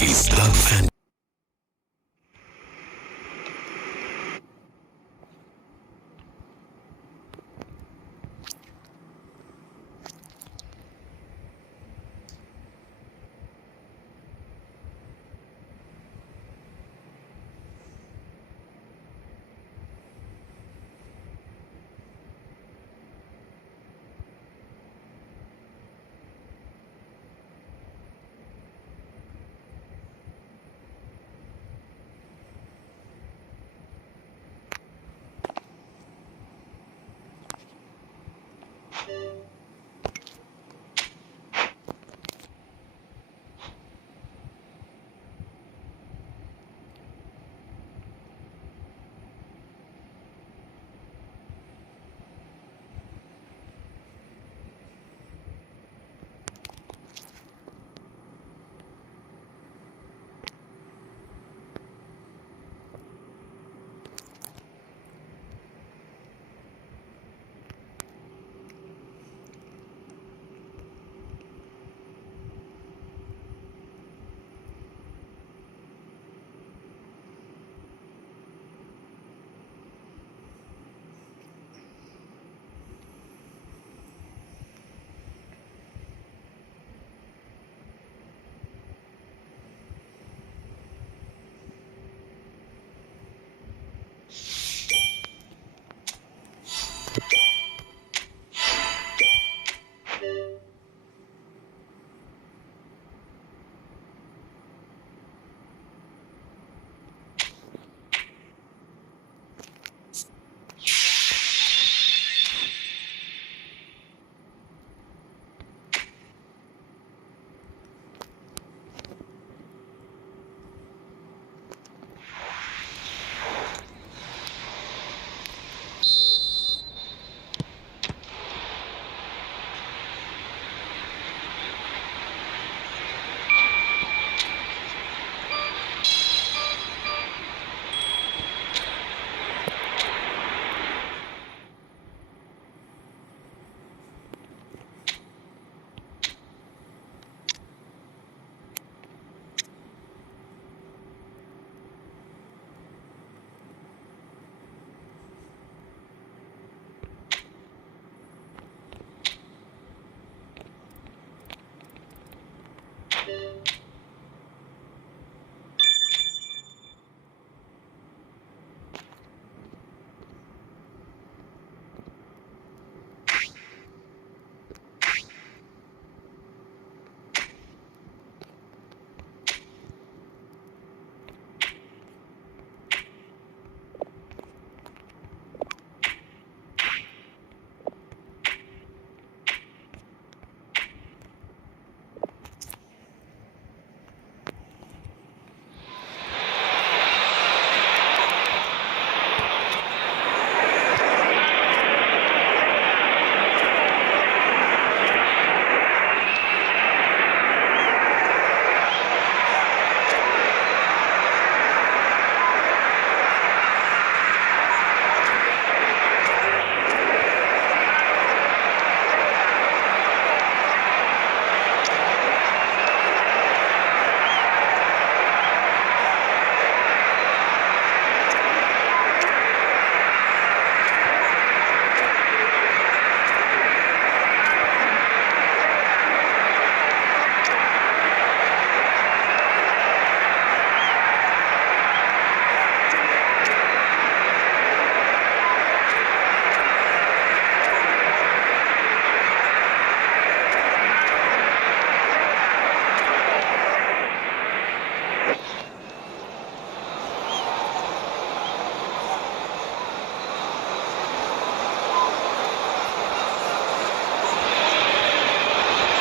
He's done fantastic.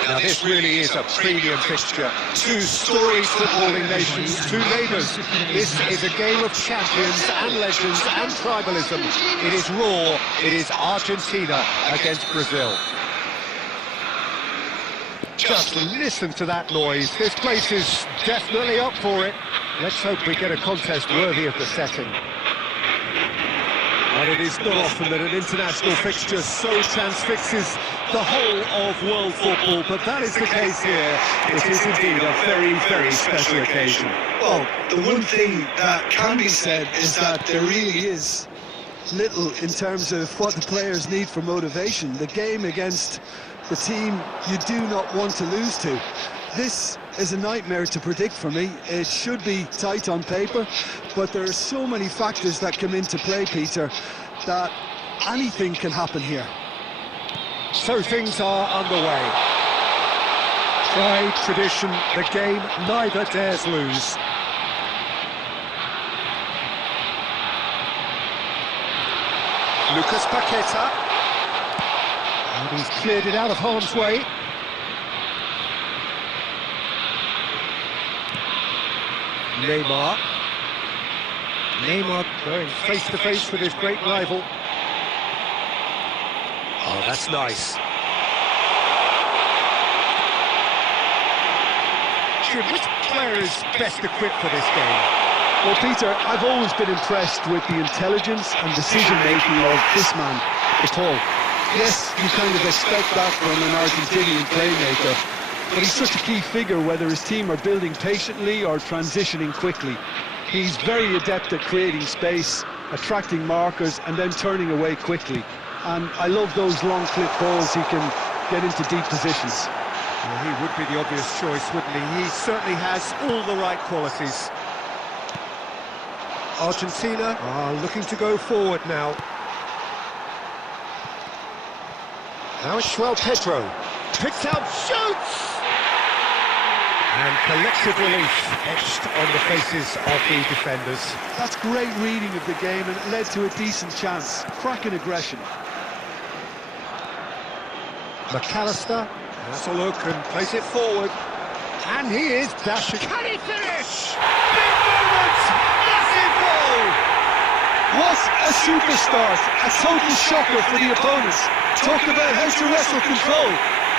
Now this really is a premium fixture. Two storied footballing nations, two neighbours. This is a game of champions and legends and tribalism. It is raw. It is Argentina against Brazil. Just listen to that noise. This place is definitely up for it. Let's hope we get a contest worthy of the setting. And it is not often that an international fixture so transfixes the whole of world football, but that is the case here. It is indeed a very, very special occasion. Well, the one thing that can be said is that there really is little in terms of what the players need for motivation. The game against the team you do not want to lose to. This is a nightmare to predict for me. It should be tight on paper, but there are so many factors that come into play, Peter, that anything can happen here. So things are underway. Pride, tradition, the game neither dares lose. Lucas Paqueta. And he's cleared it out of harm's way. Neymar going face to face with his great rival. Oh, that's nice. Jim, which player is best equipped for this game? Well, Peter, I've always been impressed with the intelligence and decision-making of this man, Paul. Yes, you kind of expect that from an Argentinian playmaker, but he's such a key figure whether his team are building patiently or transitioning quickly. He's very adept at creating space, attracting markers and then turning away quickly. And I love those long clip balls he can get into deep positions. Well, he would be the obvious choice, wouldn't he? He certainly has all the right qualities. Argentina are looking to go forward now. Now it's João Pedro. Picks out, shoots! And collective relief etched on the faces of the defenders. That's great reading of the game, and it led to a decent chance. Cracking aggression. McAllister has a look and plays it forward. And he is dashing. Can he finish? Big moment! Massive goal! What a superstar! A total shocker for the opponents. Talk about how to wrestle control.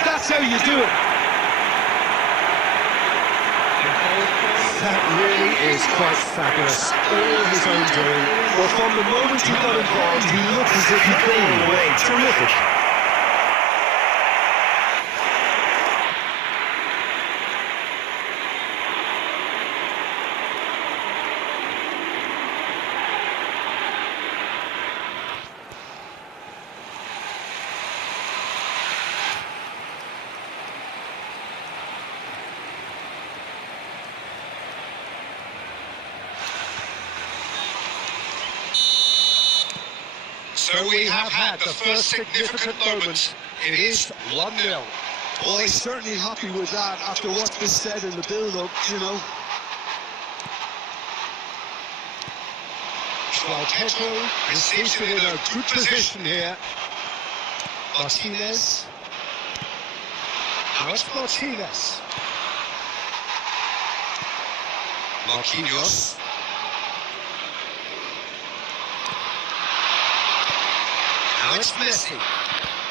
That's how you do it. That really is quite fabulous. All his own doing. Well, from the moment he got involved, he looked as if he'd blown away. Terrific. So we have had the first significant moment. It is 1-0. Well, he's certainly happy with that after what's been said in the build-up, you know. João Pedro receives it in a good position here. Martinez. Now it's Martinez. Marquinhos. Now it's Messi.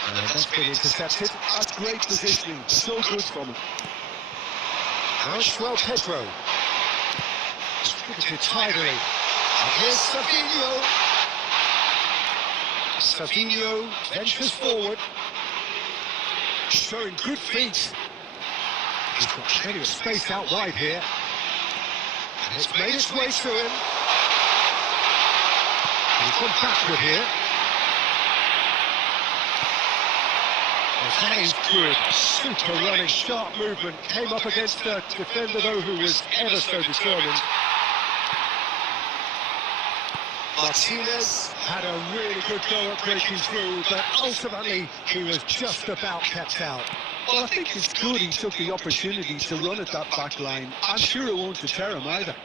And that's been intercepted. That's great positioning. So good from him. Now it's João Pedro. Distributed tidily. And here's Savinho. Savinho ventures forward. Showing good feet. He's got plenty of space out wide here. And it's made its way through him. And he's gone backward here. That is good, super running, sharp movement, came up against a defender though who was ever so determined. Martinez had a really good go at breaking through, but ultimately he was just about kept out. Well, I think it's good he took the opportunity to run at that back line. I'm sure it won't deter him either.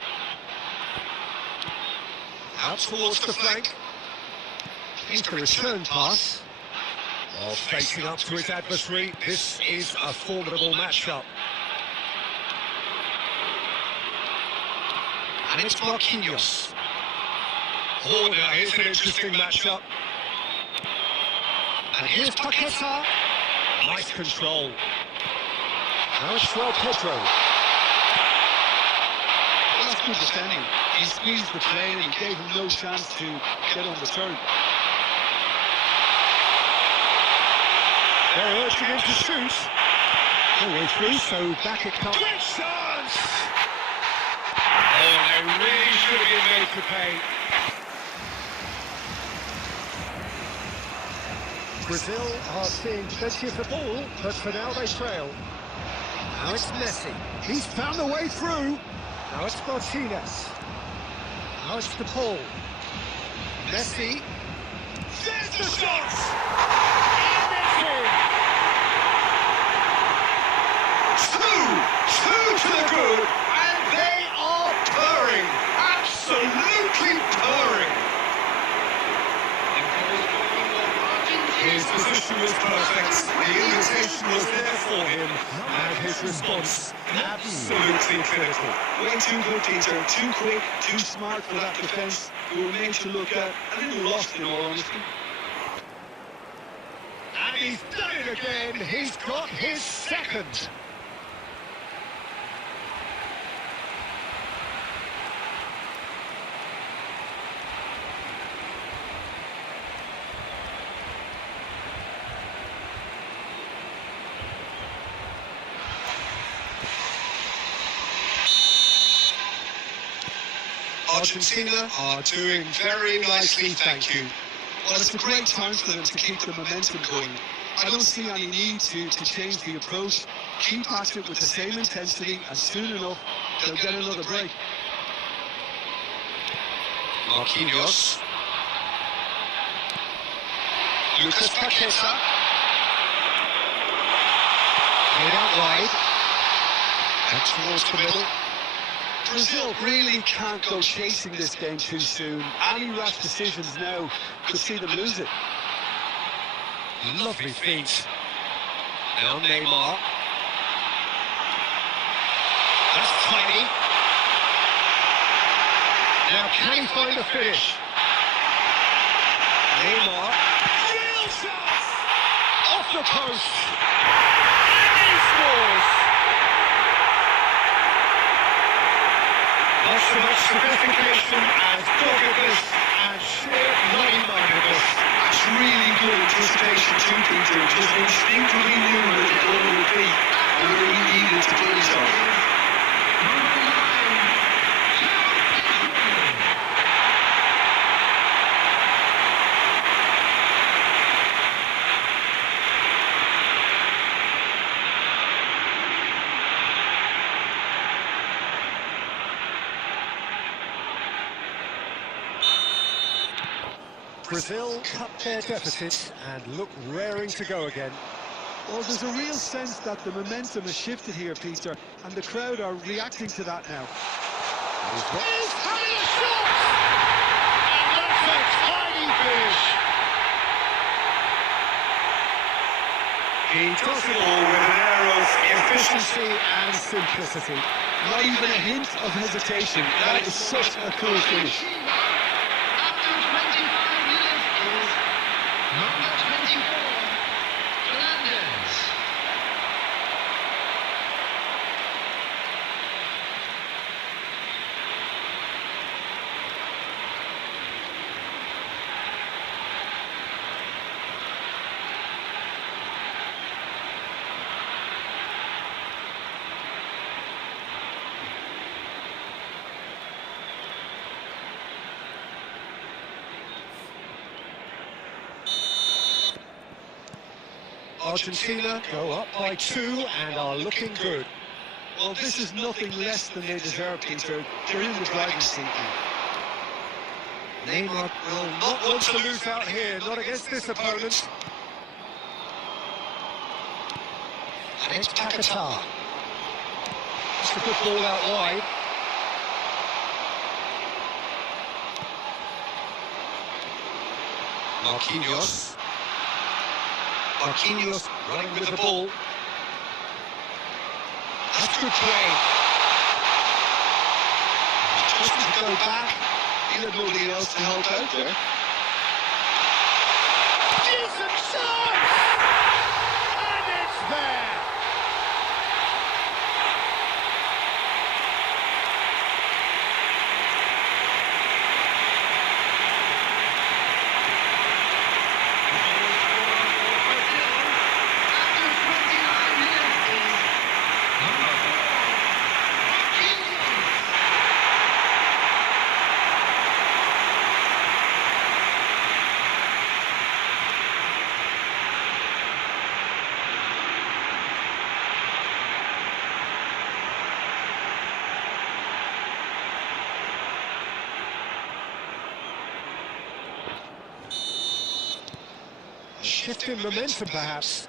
Out towards the flank. Here's the return pass. Well, facing up to his adversary, this is a formidable matchup. And it's Marquinhos. Oh, now here's an interesting matchup. And here's Paqueta. Nice control. Now it's João Pedro. Well, that's good defending. He squeezed the play and he gave him no chance to get on the turn. They're urging him to shoot. All the way through, so back it comes. Great chance! Oh, they really should have been made to pay. Brazil are seeing plenty of the ball, but for now they trail. Now it's Messi. He's found a way through. Now it's Martinez. Now it's De Paul. Messi. There's the shot! And it's in. Two to the good, and they are purring, absolutely purring. His position was perfect, the invitation was there for him, and his response absolutely critical. Way too good, Peter, too quick, too smart for that defence. You were made to look at a little lost in all honesty. And he's done it again, he's got his second. Argentina are doing very nicely, thank you. Well, it's a great time for them to keep the momentum going. I don't see any need to change the approach. Keep at it with the same intensity, and soon enough, they'll get another break. Marquinhos. Lucas Paqueta. Played out wide. Back towards the middle. Brazil really can't go chasing this game too soon. Any rash decisions now could see them lose it. Lovely feet. Now Neymar. That's tidy. Now can he find the finish? Neymar. Real shots! Off the post. And he scores. Not so much sophistication as doggedness and sheer bloody-mindedness. That's really good anticipation too, Peter. Just instinctively knew that the goal would be and that he needed to put himself. Brazil cut their deficit and look raring to go again. Well, there's a real sense that the momentum has shifted here, Peter, and the crowd are reacting to that now. He's having a shot! And that's a tiny finish! He does it all with an air of efficiency and simplicity. Not even a hint of hesitation. That is such a cool finish. Argentina go up by 2 and are looking good. Well, this is nothing less than they deserve, Peter. They're in the driving seat now. Neymar will not want to lose out here, not against this opponent. And it's Paqueta. Just a good ball out wide. Marquinhos. Marquinhos running with the ball. That's good play. Just to go back, he had nobody else to help out there. Decent shot! And it's there! shift in momentum, perhaps.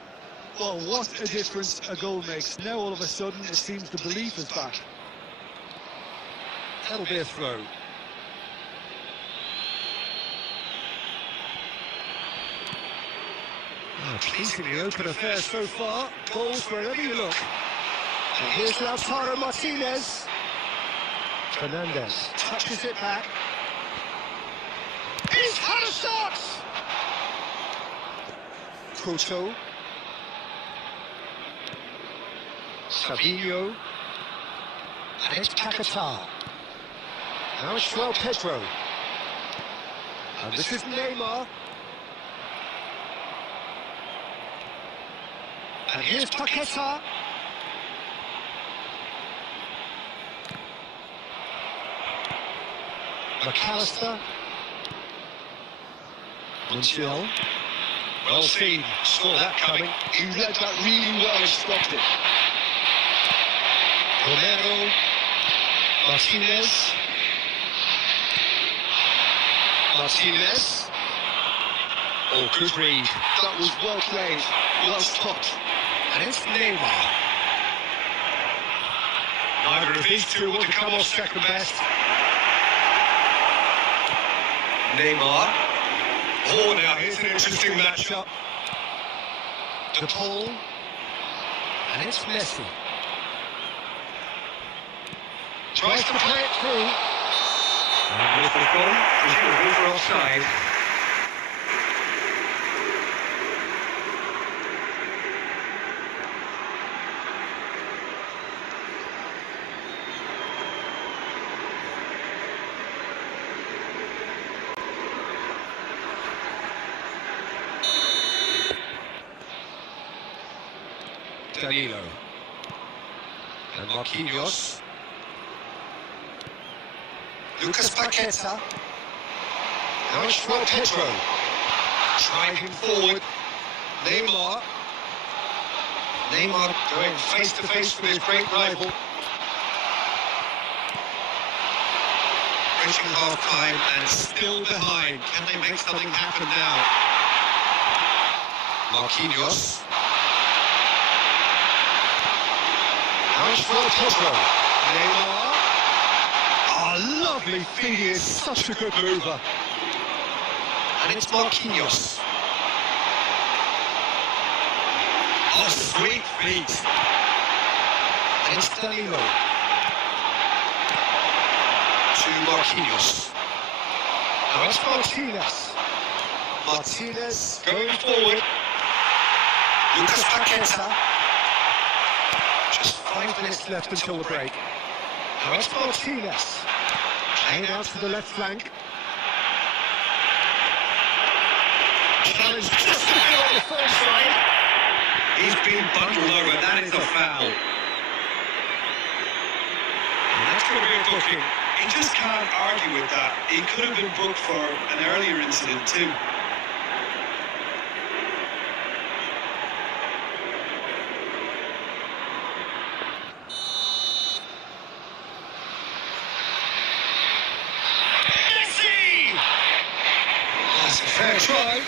Well, what a difference a goal makes. Now all of a sudden it seems the belief is back. That'll be a throw. Oh, pleasingly open affair so far. Goals wherever you look. And here's Lautaro Martinez. Fernandez touches it back. He's had a shot! Couto. Savinho. And it's Paquetá. Now it's João Pedro. And this is Neymar. And here's Paquetá. McAllister. Montiel. Well seen, saw that coming. He read that really well and stopped it. Romero. Martinez. Martinez. Oh, good read. That was well played, well stopped. And it's Neymar. Neither of these two want to come off second best. Neymar. Oh, now here's an interesting matchup. De Paul. And it's Messi. Tries to play it through. And with the goal, presumably for offside. Danilo. And Marquinhos. Lucas Paquetá. Now it's João Pedro. Driving forward. Neymar. Neymar going face to face with his great rival. Reaching half time and still behind. Can they make something happen now? Marquinhos. Now it's João Pedro. Neymar. Oh, lovely feed, he is such a good mover. And it's Marquinhos. Oh, sweet feet. And it's Danilo. To Marquinhos. Now it's Martinez. Martinez going forward. Lucas Paquetá. Just 5 minutes left until the break. Now it's Martinez. Playing out to the left flank. Challenge just to be on the first side. He's been bundled over, that is a foul. And that's going to be a booking. You just can't argue with that. He could have been booked for an earlier incident too. Fair try,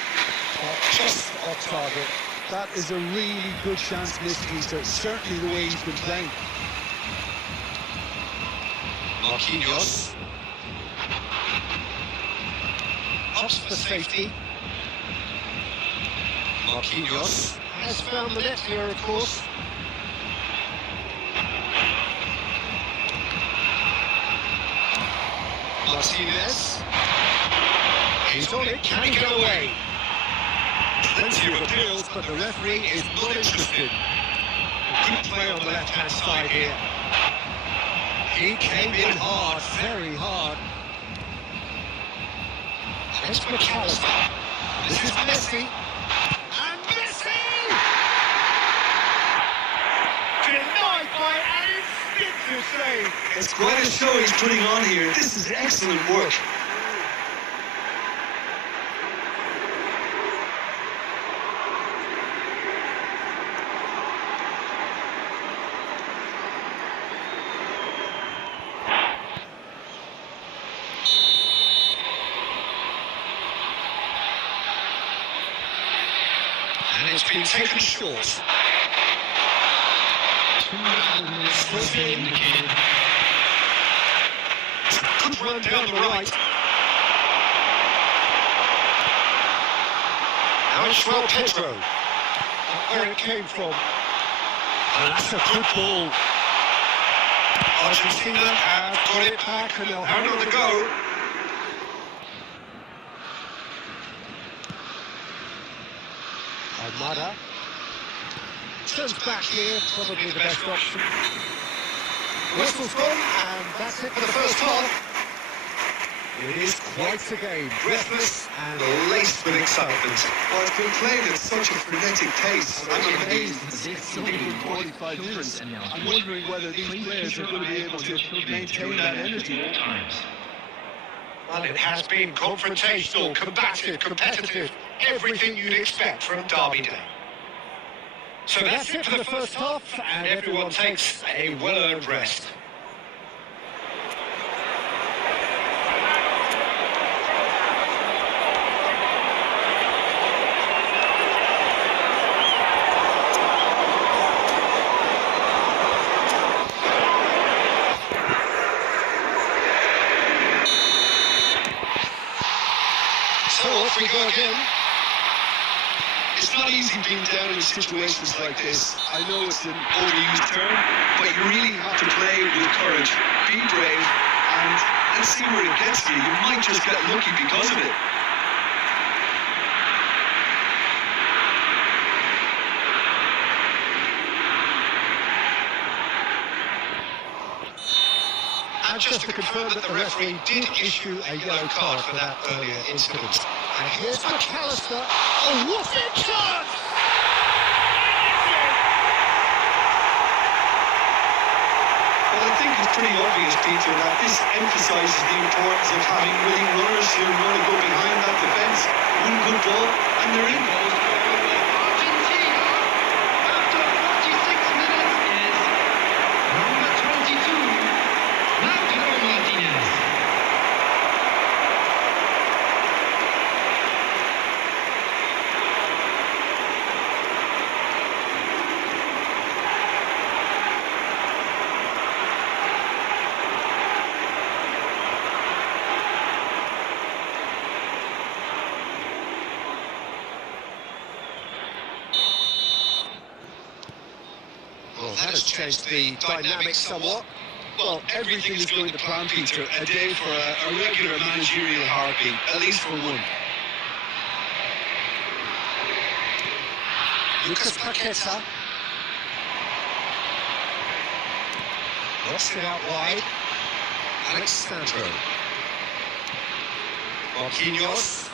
just off target. That is a really good chance missed, Peter. Certainly the way he's been playing. Marquinhos. Ups for safety. Marquinhos has found the net here, of course. Martinez. He's on it, can he get away? Plenty of appeals, but the referee is not interested. Good play on the left-hand side here. He came in hard, very hard. And it's McAllister. This is Messi. And Messi! Denied by an instinctive save. It's quite a show he's putting on here. This is excellent work. has been taken short. Good run down the right. Now it's João Pedro. Where it came from. And that's a good ball. Argentina have got it back and they'll have another go. Almada turns back here, probably the best option. Whistle's gone, and that's it for the first half. It is quite a game, breathless and laced with excitement. Well, it's been played at such a frenetic pace. I'm amazed it's only been 45 minutes. I'm wondering whether these players are going to be able to maintain that energy. Well, it has been confrontational, combative, competitive, everything you'd expect from Derby Day. So that's it for the first half, and everyone takes a well-earned rest. So off we go again. It's not easy being down in situations like this. I know it's an overused term, but you really have to play with courage. Be brave, and let's see where it gets you. You might just get lucky because of it. And just to confirm that the referee did issue a yellow card for that earlier incident. And here's McAllister. Oh, what a chance! Well, I think it's pretty obvious, Peter, that this emphasises the importance of having willing runners who want to go behind that defence. One good ball, and they're in. Argentina, after 46 minutes, is number 22, Lautaro Martinez. Well, that has changed the dynamics somewhat. Well, everything is going to plan, Peter. A day for a regular managerial heartbeat, at least for one. Lucas Paqueta. Lost it out wide. Alexandro. Marquinhos.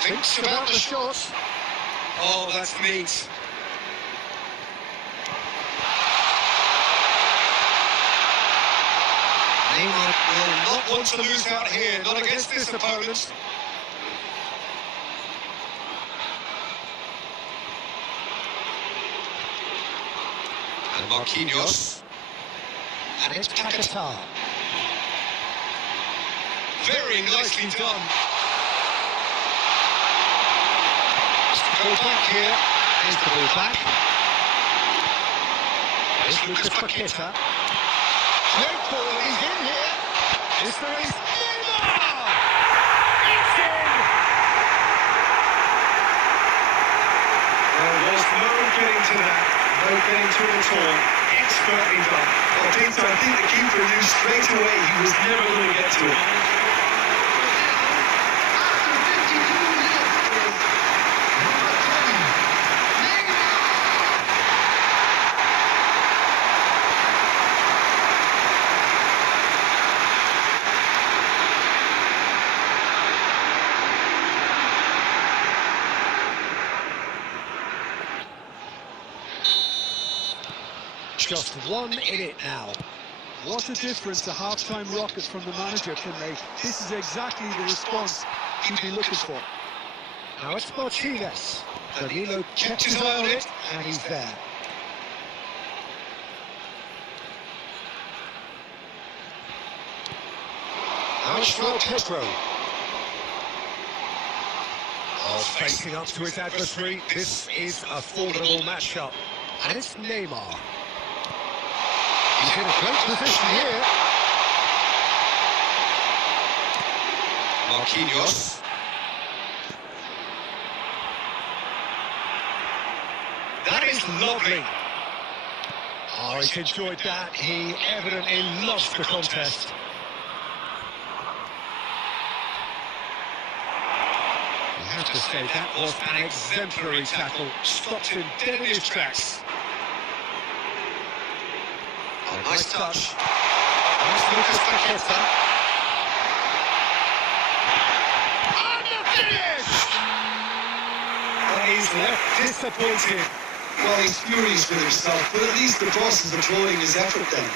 Thinks about the shot. Oh, that's neat. Neymar will not want to lose out here, not against this opponent. And Marquinhos. And it's Paqueta. Very nicely done. Go back here. There's the ball back. There's Lucas Paqueta. Great ball, he's in here. It's the race. Neymar! It's in! There was no getting to that. No getting to it at all. Expertly done. Well, Peter, I think the keeper knew straight away he was never going to get to it. After 52 minutes, is number 20, Neymar. Just 1 minute now. What a difference a half-time rocket from the manager can make. This is exactly the response he'd be looking for. Now it's Martinez. Danilo kept his eye on it, and he's there. Now it's Pedro. Oh, facing up to his adversary. This is a formidable matchup. And it's Neymar. He's in a great position here. Marquinhos. That is lovely. Oh, he's enjoyed that. He evidently loves the contest. You have to say that was an exemplary tackle. Stopped him dead in his tracks. Oh, nice touch. That's Lucas Paqueta. And the finish! He's left disappointed. Well, he's furious with himself, but at least the boss is applauding his effort then.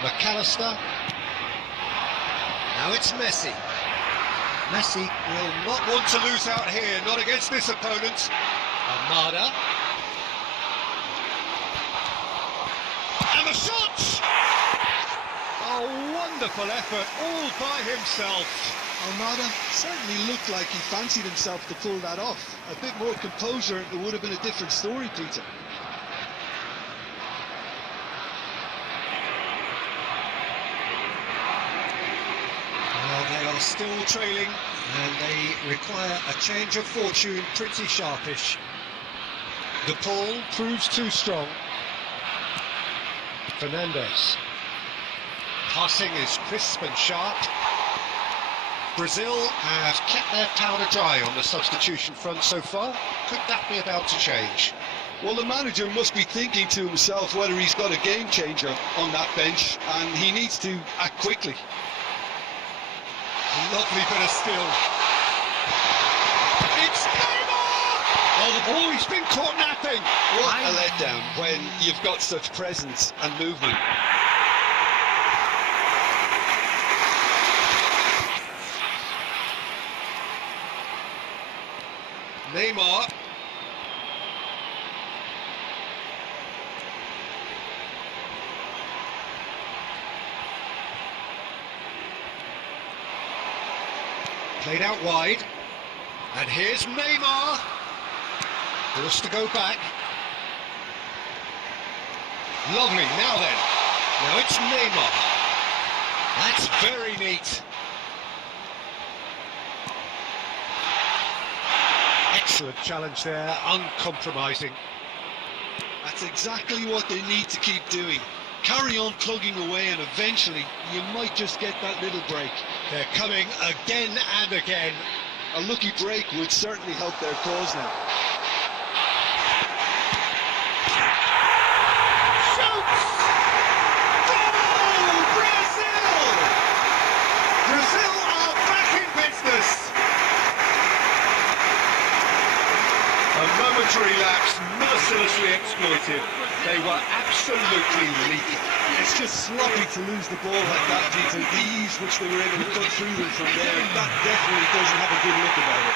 McAllister. Now it's Messi. Messi will not want to lose out here, not against this opponent. Armada. And the shot! A wonderful effort, all by himself. Almada certainly looked like he fancied himself to pull that off. A bit more composure, it would have been a different story, Peter. Well, they are still trailing, and they require a change of fortune, pretty sharpish. The pull proves too strong. Fernandes. Passing is crisp and sharp. Brazil have kept their powder dry on the substitution front so far. Could that be about to change? Well, the manager must be thinking to himself whether he's got a game changer on that bench, and he needs to act quickly. Lovely bit of skill. It's Neymar! Oh, he's been caught napping. What a letdown when you've got such presence and movement. Neymar. Played out wide. And here's Neymar. Forced to go back. Lovely, now then. Now it's Neymar. That's very neat. Excellent challenge there, uncompromising. That's exactly what they need to keep doing. Carry on plugging away, and eventually you might just get that little break. They're coming again and again. A lucky break would certainly help their cause now. Shoots! Goal! Brazil! Brazil are back in business! A momentary lapse mercilessly exploited. They were absolutely leaking. It's just sloppy to lose the ball like that, Peter. The ease which they were able to cut through them from there, that definitely doesn't have a good look about it.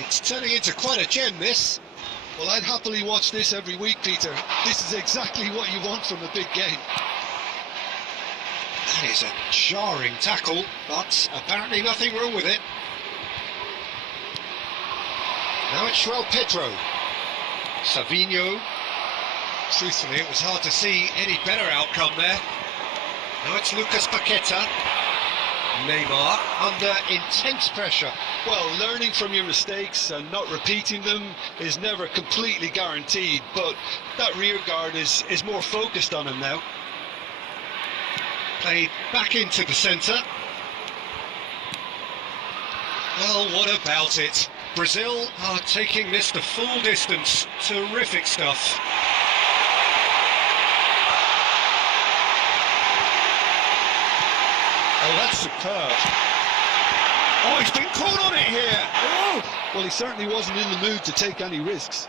It's turning into quite a gem, this. Well, I'd happily watch this every week, Peter. This is exactly what you want from a big game. That is a jarring tackle, but apparently nothing wrong with it. Now it's Pedro. Savinho. Truthfully, it was hard to see any better outcome there. Now it's Lucas Paqueta. Neymar under intense pressure. Well, learning from your mistakes and not repeating them is never completely guaranteed, but that rear guard is more focused on him now. Played back into the centre. Well, what about it? Brazil are taking this the full distance. Terrific stuff. Oh, that's superb. Oh, he's been caught on it here. Oh! Well, he certainly wasn't in the mood to take any risks.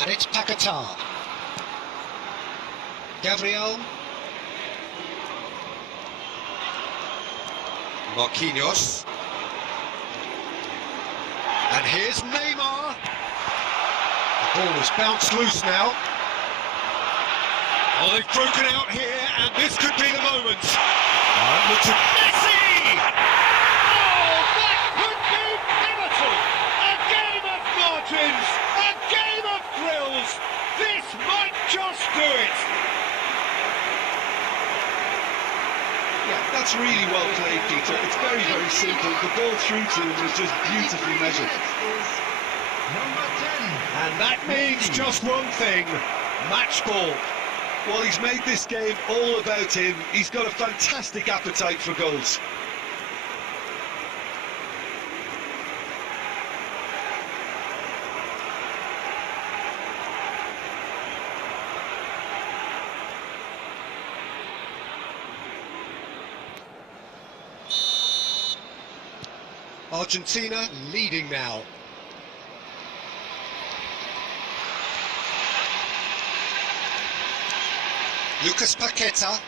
And it's Paquetá. Gabriel. Marquinhos. And here's Neymar. The ball has bounced loose now. Oh, they've broken out here, and this could be the moment. Look to Messi! Oh, that could be pivotal! A game of margins, a game of thrills. This might just do it. Yeah, that's really well played, Peter. It's very, very simple. The ball through to him was just beautifully measured. Number 10. And that means just one thing, match ball. Well, he's made this game all about him. He's got a fantastic appetite for goals. Argentina leading now. Lucas Paquetá.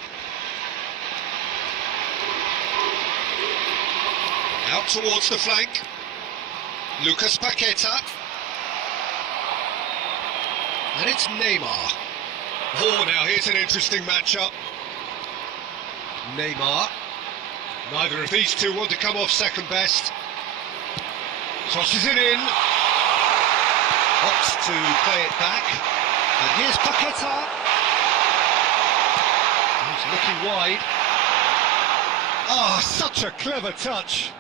Out towards the flank. Lucas Paquetá. And it's Neymar. Oh, now here's an interesting matchup. Neymar. Neither of these two want to come off second best. Tosses it in. Opts to play it back. And here's Paquetá. He's looking wide. Oh, such a clever touch.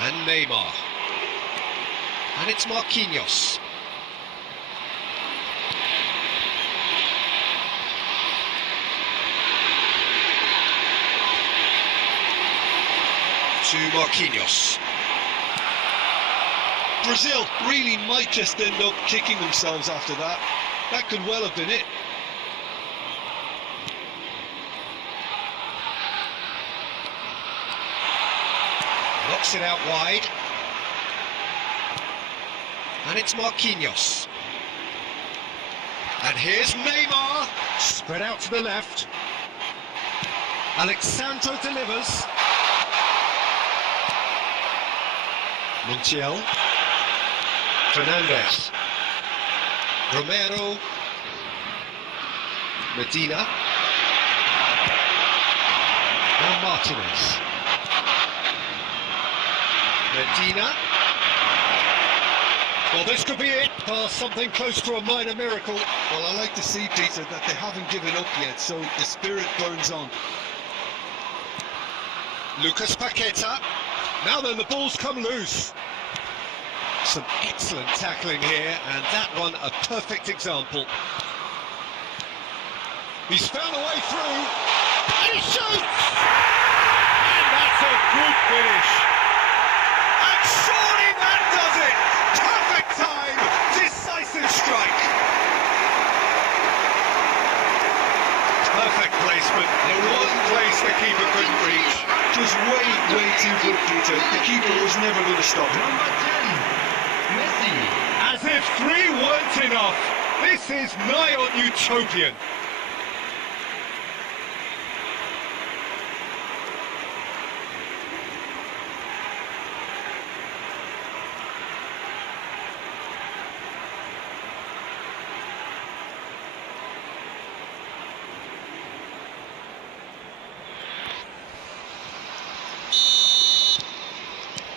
And Neymar. And it's Marquinhos. To Marquinhos. Brazil really might just end up kicking themselves after that. That could well have been it. Knocks it out wide. And it's Marquinhos. And here's Neymar. Spread out to the left. Alexandro delivers. Montiel. Fernandez. Romero. Medina. Now Martinez. Medina. Well, this could be it. Oh, something close to a minor miracle. Well, I like to see, Peter, that they haven't given up yet, so the spirit burns on. Lucas Paquetá. Now then, the ball's come loose. Some excellent tackling here, and that one a perfect example. He's found a way through, and he shoots! And that's a good finish. And surely that does it! Perfect time, decisive strike. Perfect placement, the one place the keeper couldn't reach. Just way too good, Peter. The keeper was never going to stop him. Number 10. Messi. As if 3 weren't enough, this is nigh on utopian.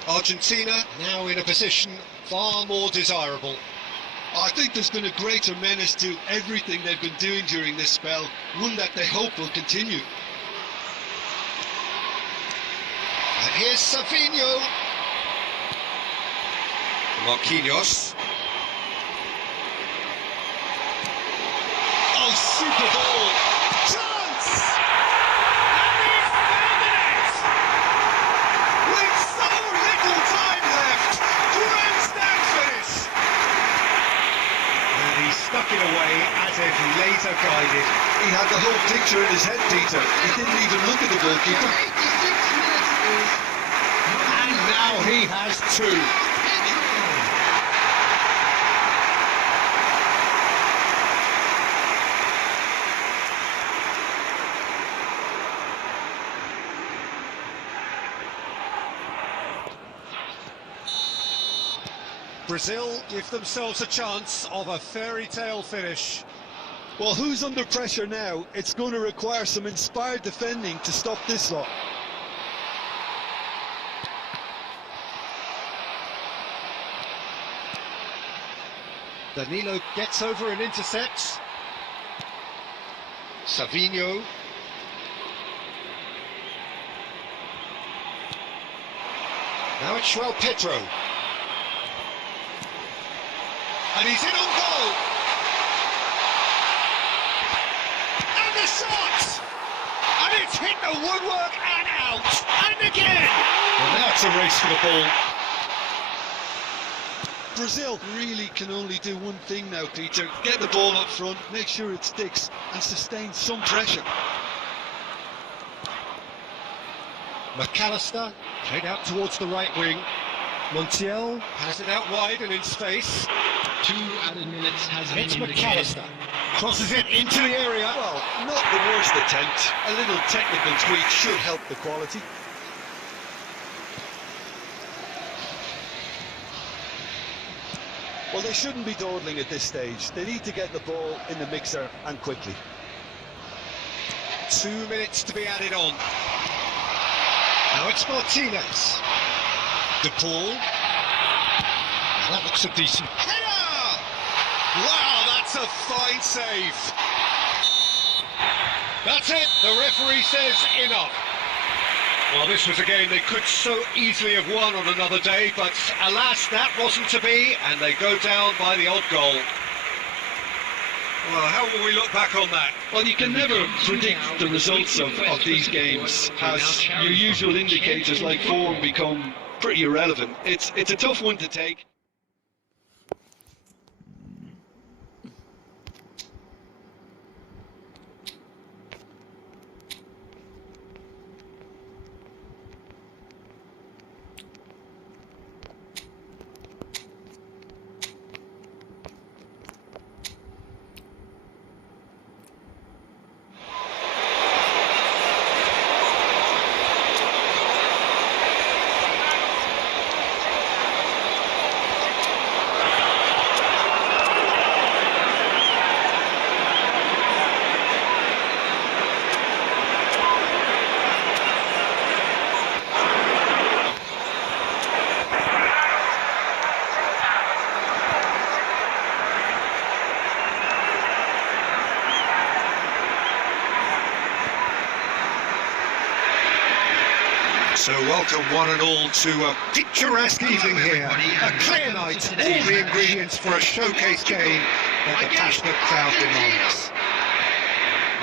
Argentina now in a position far more desirable. I think there's been a greater menace to everything they've been doing during this spell, one that they hope will continue. And here's Savinho. Marquinhos. super ball. Chance! And he's found the net! With so little time left, grandstand finish! And he stuck it away as if laser guided. He had the whole picture in his head, Peter. He didn't even look at the goalkeeper. 86 minutes is And now he has two. Brazil give themselves a chance of a fairy tale finish. Well, who's under pressure now? It's going to require some inspired defending to stop this lot. Danilo gets over and intercepts. Savinho. Now it's João Pedro. And he's in on goal. And the shot! And it's hit the woodwork and out. And again! And now it's a race for the ball. Brazil really can only do one thing now, Peter. Get the ball up front, make sure it sticks, and sustain some pressure. McAllister played out towards the right wing. Montiel has it out wide and in space. 2 added minutes has been It's indicated. McAllister. Crosses it into the area. Well, not the worst attempt. A little technical tweak should help the quality. Well, they shouldn't be dawdling at this stage. They need to get the ball in the mixer and quickly. 2 minutes to be added on. Now it's Martinez. De Paul. That looks a decent header! Wow, that's a fine save. That's it. The referee says enough. Well, this was a game they could so easily have won on another day, but alas, that wasn't to be, and they go down by the odd goal. Well, how will we look back on that? Well, you can never predict the results of these games, as your usual indicators like form become pretty irrelevant. It's a tough one to take. So welcome one and all to a picturesque evening here. A clear night, all the ingredients for a showcase game that the passionate crowd demands.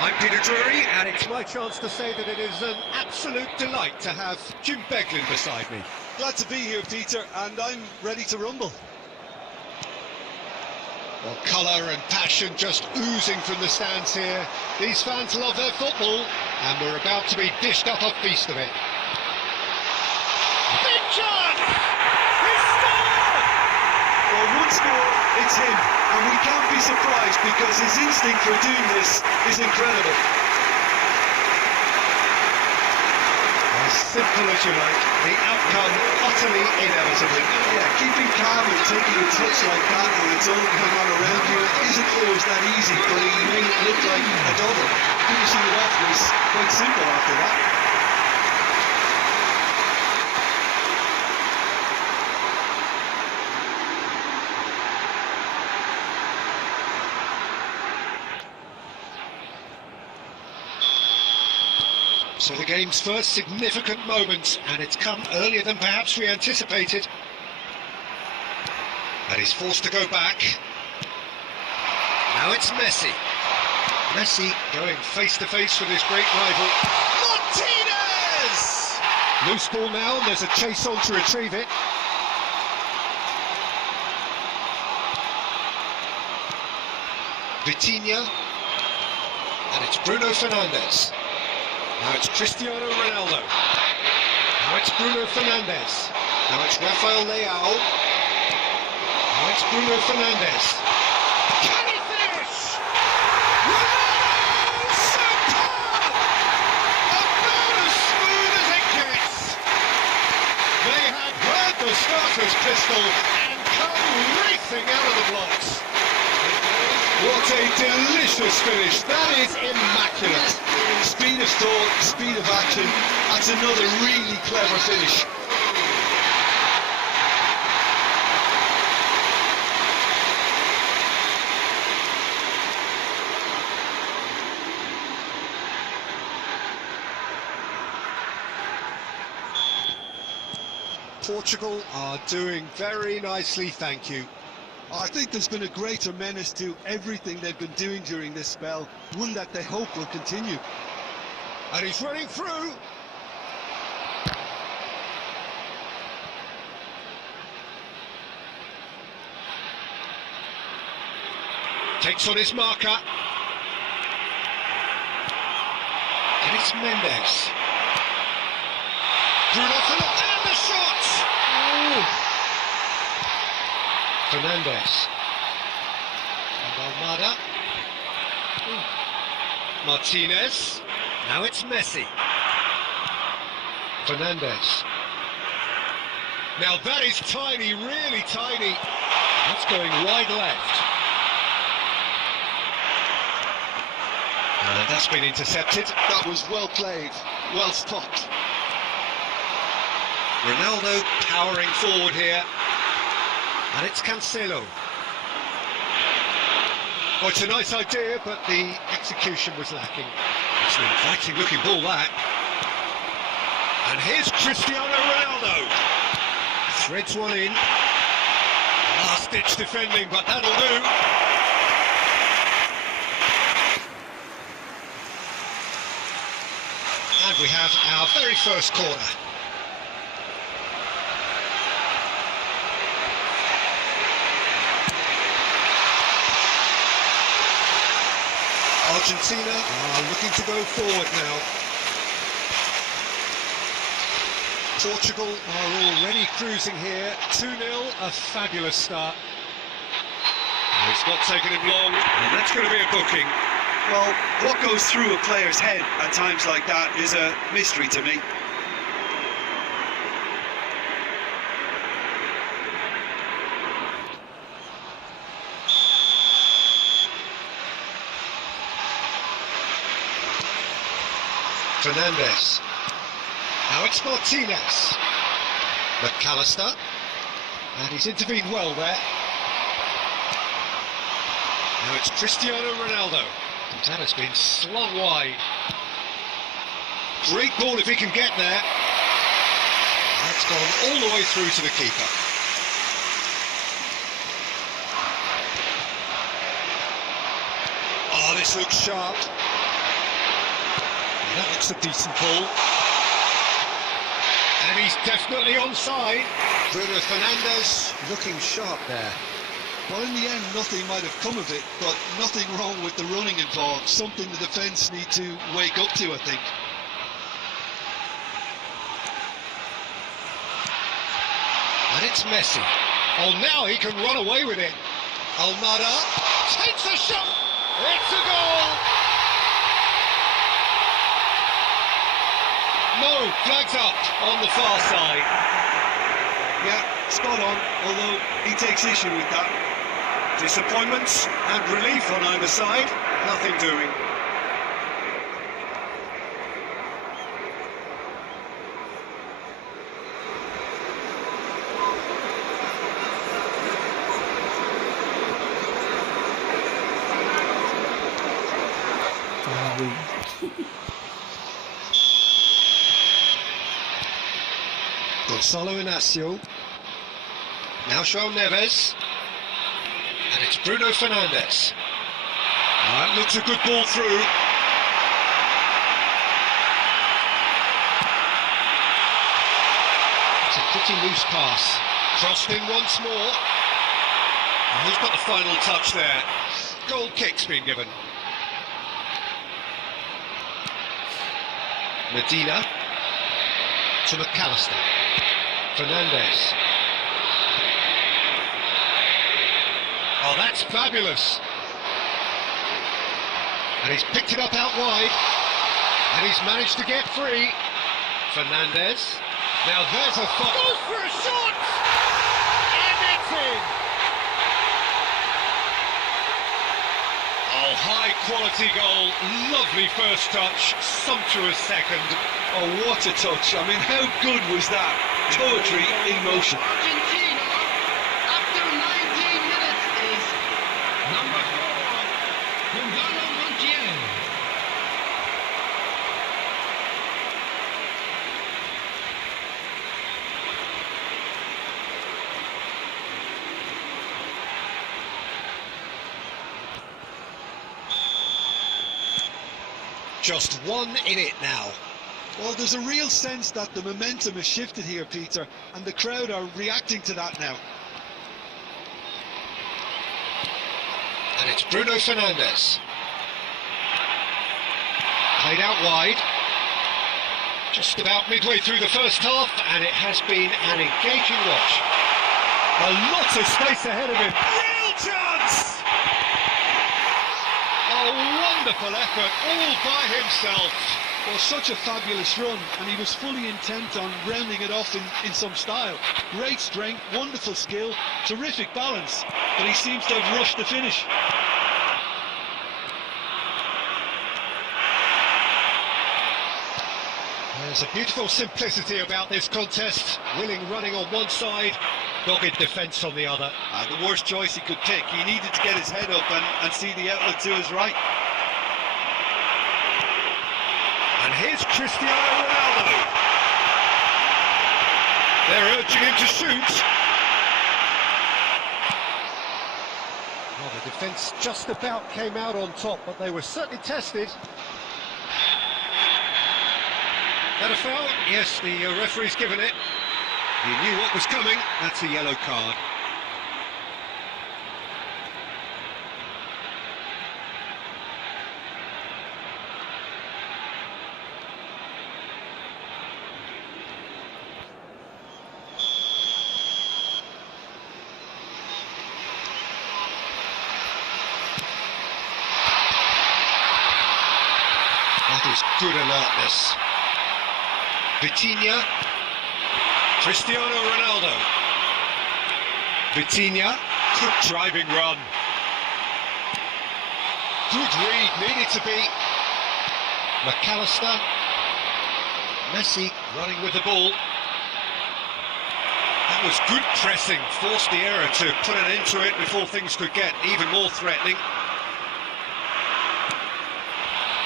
I'm Peter Drury, and it's my chance to say that it is an absolute delight to have Jim Beglin beside me. Glad to be here, Peter, and I'm ready to rumble. Well, colour and passion just oozing from the stands here. These fans love their football, and we're about to be dished up a feast of it. Big chance! He scored! Well, once more, it's him, and we can't be surprised because his instinct for doing this is incredible. As simple as you like, the outcome utterly inevitable. Yeah, keeping calm and taking a touch like that when it's all going on around you isn't always that easy, but he made it look like a double. Finishing it off was quite simple after that. So the game's first significant moment, and it's come earlier than perhaps we anticipated. And he's forced to go back. Now it's Messi. Messi going face to face with his great rival. Martinez! Loose ball now, and there's a chase on to retrieve it. Vitinha. And it's Bruno Fernandes. Now it's Cristiano Ronaldo. Now it's Bruno Fernandes. Now it's Rafael Leao. Now it's Bruno Fernandes. Can he finish? Ronaldo! Superb! About as smooth as it gets. They had heard the starter's pistol and come racing out of the blocks. What a delicious finish. That is immaculate. Speed of thought, speed of action. That's another really clever finish. Portugal are doing very nicely, thank you. I think there's been a greater menace to everything they've been doing during this spell, one that they hope will continue. And he's running through. Takes on his marker. And it's Mendes. Bruno Fernandes, and the shot! Ooh. Fernandes. And Almada. Martinez. Now it's Messi. Fernandes. Now that is tiny, really tiny. That's going wide left. And that's been intercepted. That was well played, well stopped. Ronaldo powering forward here. And it's Cancelo. Oh, it's a nice idea, but the execution was lacking. It's an inviting looking ball, that. And here's Cristiano Ronaldo. Threads one in. Last ditch defending, but that'll do. And we have our very first corner. Argentina are looking to go forward now. Portugal are already cruising here. 2-0, a fabulous start. It's not taken him long, and that's going to be a booking. Well, what goes through a player's head at times like that is a mystery to me. Fernandes. Now it's Martinez. McAllister. And he's intervened well there. Now it's Cristiano Ronaldo. And that has been slung wide. Great ball if he can get there. That's gone all the way through to the keeper. Oh, this looks sharp. That looks a decent ball. And he's definitely onside. Bruno Fernandes looking sharp there. Well, in the end, nothing might have come of it, but nothing wrong with the running involved. Something the defence need to wake up to, I think. And it's Messi. Oh, now he can run away with it. Almada takes a shot. It's a goal. No, flags up on the far side. Yeah, spot on, although he takes issue with that. Disappointments and relief on either side, nothing doing. Gonzalo Inacio. Now João Neves. And it's Bruno Fernandes. That looks a good ball through. It's a pretty loose pass. Crossed in once more. And who's got the final touch there? Goal kick's been given. Medina to McAllister. Fernandez. Oh, that's fabulous. And he's picked it up out wide. And he's managed to get free. Fernandez. Now there's a foul. Goes for a shot! And it's in! Oh, high quality goal. Lovely first touch. Sumptuous second. Oh, what a touch. I mean, how good was that? Poetry in motion. Argentina, after 19 minutes, is number 4, Gonzalo Montiel. Just one in it now. Well, there's a real sense that the momentum has shifted here, Peter, and the crowd are reacting to that now. And it's Bruno Fernandes. Played out wide. Just about midway through the first half, and it has been an engaging watch. A lot of space ahead of him. Real chance! A wonderful effort, all by himself. Well, such a fabulous run, and he was fully intent on rounding it off in some style. Great strength, wonderful skill, terrific balance, but he seems to have rushed the finish. There's a beautiful simplicity about this contest. Willing running on one side, dogged defence on the other. The worst choice he could pick. He needed to get his head up and see the outlet to his right. And here's Cristiano Ronaldo. They're urging him to shoot. Well, the defence just about came out on top, but they were certainly tested. That a foul? Yes, the referee's given it. He knew what was coming. That's a yellow card. That is good alertness. Vitinha, Cristiano Ronaldo. Vitinha, good driving run. Good read, needed to be. McAllister. Messi running with the ball. That was good pressing, forced the error to put an end to it before things could get even more threatening.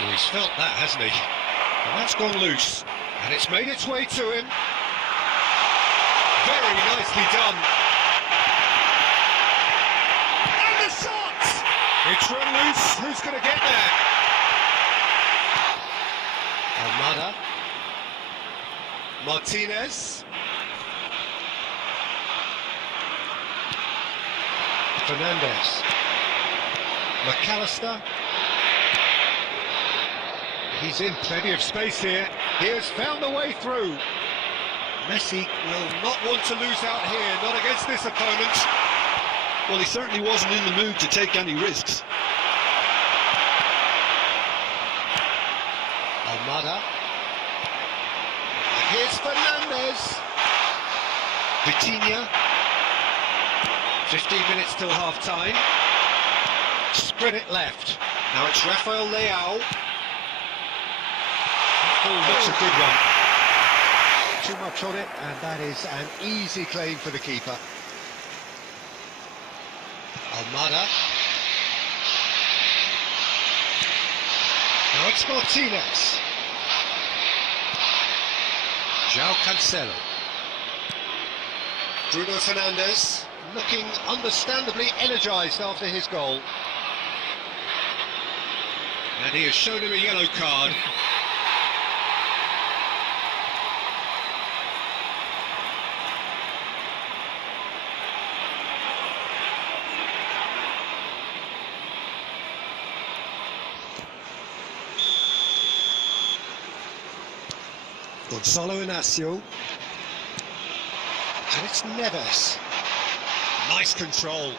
Well, he's felt that, hasn't he? And that's gone loose. And it's made its way to him. Very nicely done. And the shot! It's run loose. Who's going to get there? Almada. Martinez. Fernandez. McAllister. He's in plenty of space here. He has found a way through. Messi will not want to lose out here, not against this opponent. Well, he certainly wasn't in the mood to take any risks. Almada. And here's Fernandez. Vitinha. 15 minutes till half-time. Spread it left. Now it's Rafael Leao. That's a good one. Too much on it, and that is an easy claim for the keeper. Almada. Now it's Martinez. João Cancelo. Bruno Fernandes looking understandably energised after his goal. And he has shown him a yellow card. Gonzalo Inacio. And it's Neves. Nice control.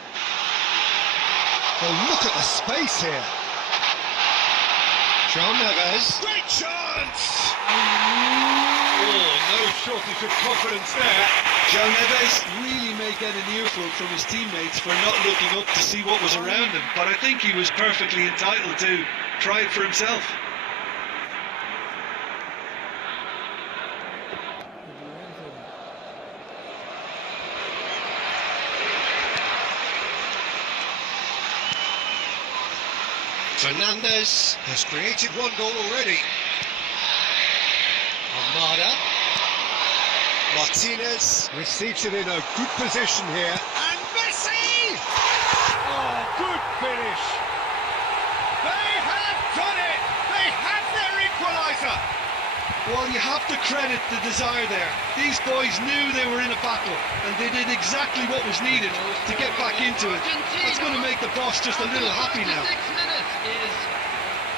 Oh, look at the space here. John Neves. Great chance! Oh, no shortage of confidence there. Joe Neves really may get an earful from his teammates for not looking up to see what was around him, but I think he was perfectly entitled to try it for himself. Fernandez has created one goal already. Armada. Martinez receives it in a good position here. And Messi! Oh, good finish. They have done it! They have their equaliser! Well, you have to credit the desire there. These boys knew they were in a battle, and they did exactly what was needed to get back into it. That's going to make the boss just a little happy now. 6 minutes is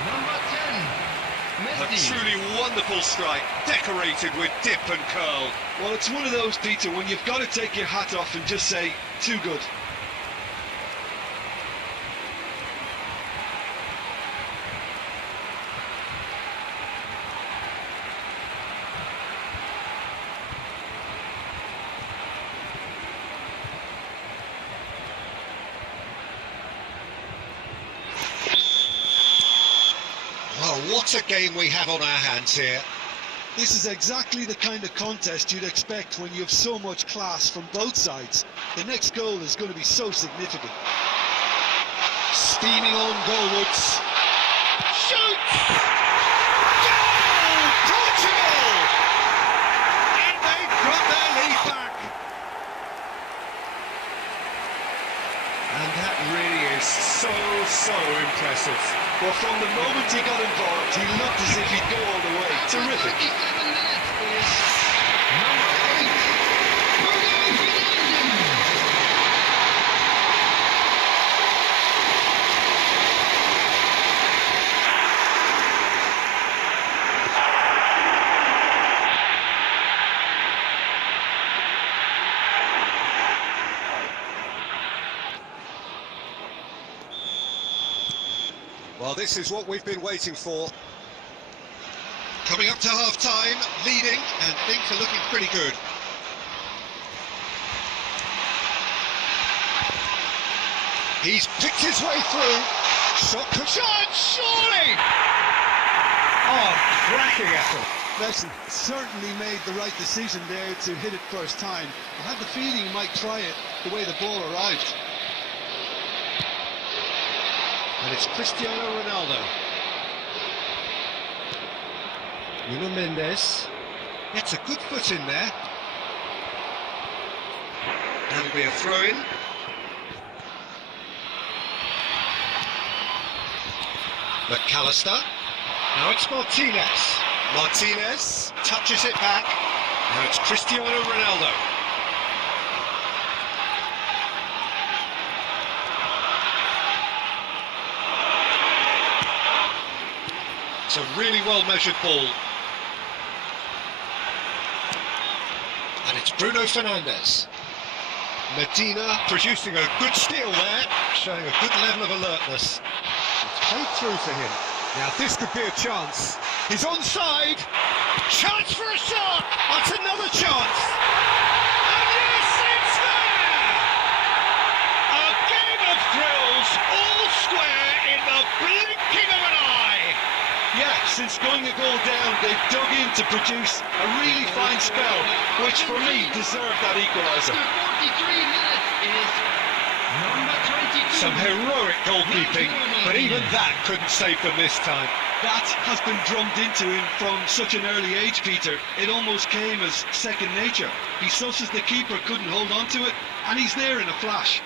number 10, A Messi. truly wonderful strike, decorated with dip and curl. Well, it's one of those, Peter, when you've got to take your hat off and just say, too good. Oh, what a game we have on our hands here. This is exactly the kind of contest you'd expect when you have so much class from both sides. The next goal is going to be so significant. Steaming on goalwards. Shoots! Goal! Portugal! And they've got their lead back. And that really is so impressive. Well, from the moment he got involved, he looked as if he'd go all the way. Terrific. 27 minutes is number 8, Bruno Fernandes. Well, this is what we've been waiting for. Coming up to half-time, leading, and things are looking pretty good. He's picked his way through. Shot, surely! Oh, cracking effort. Listen, certainly made the right decision there to hit it first time. I had the feeling he might try it the way the ball arrived. And it's Cristiano Ronaldo. Nuno Mendes gets a good foot in there. That'll be a throw-in. McAllister. Now it's Martinez. Martinez touches it back. Now it's Cristiano Ronaldo. It's a really well-measured ball. And it's Bruno Fernandes. Medina producing a good steal there, showing a good level of alertness. It's played through for him. Now this could be a chance. He's onside. Chance for a shot. That's another chance. And yes, it's there! A game of thrills, all square in the blinking of an eye. Yeah, since going a goal down, they've dug in to produce a really fine spell, which for me deserved that equaliser. After 43 minutes is number 22. Some heroic goalkeeping, but even that couldn't save them this time. That has been drummed into him from such an early age, Peter. It almost came as second nature. He susses the keeper couldn't hold on to it, and he's there in a flash.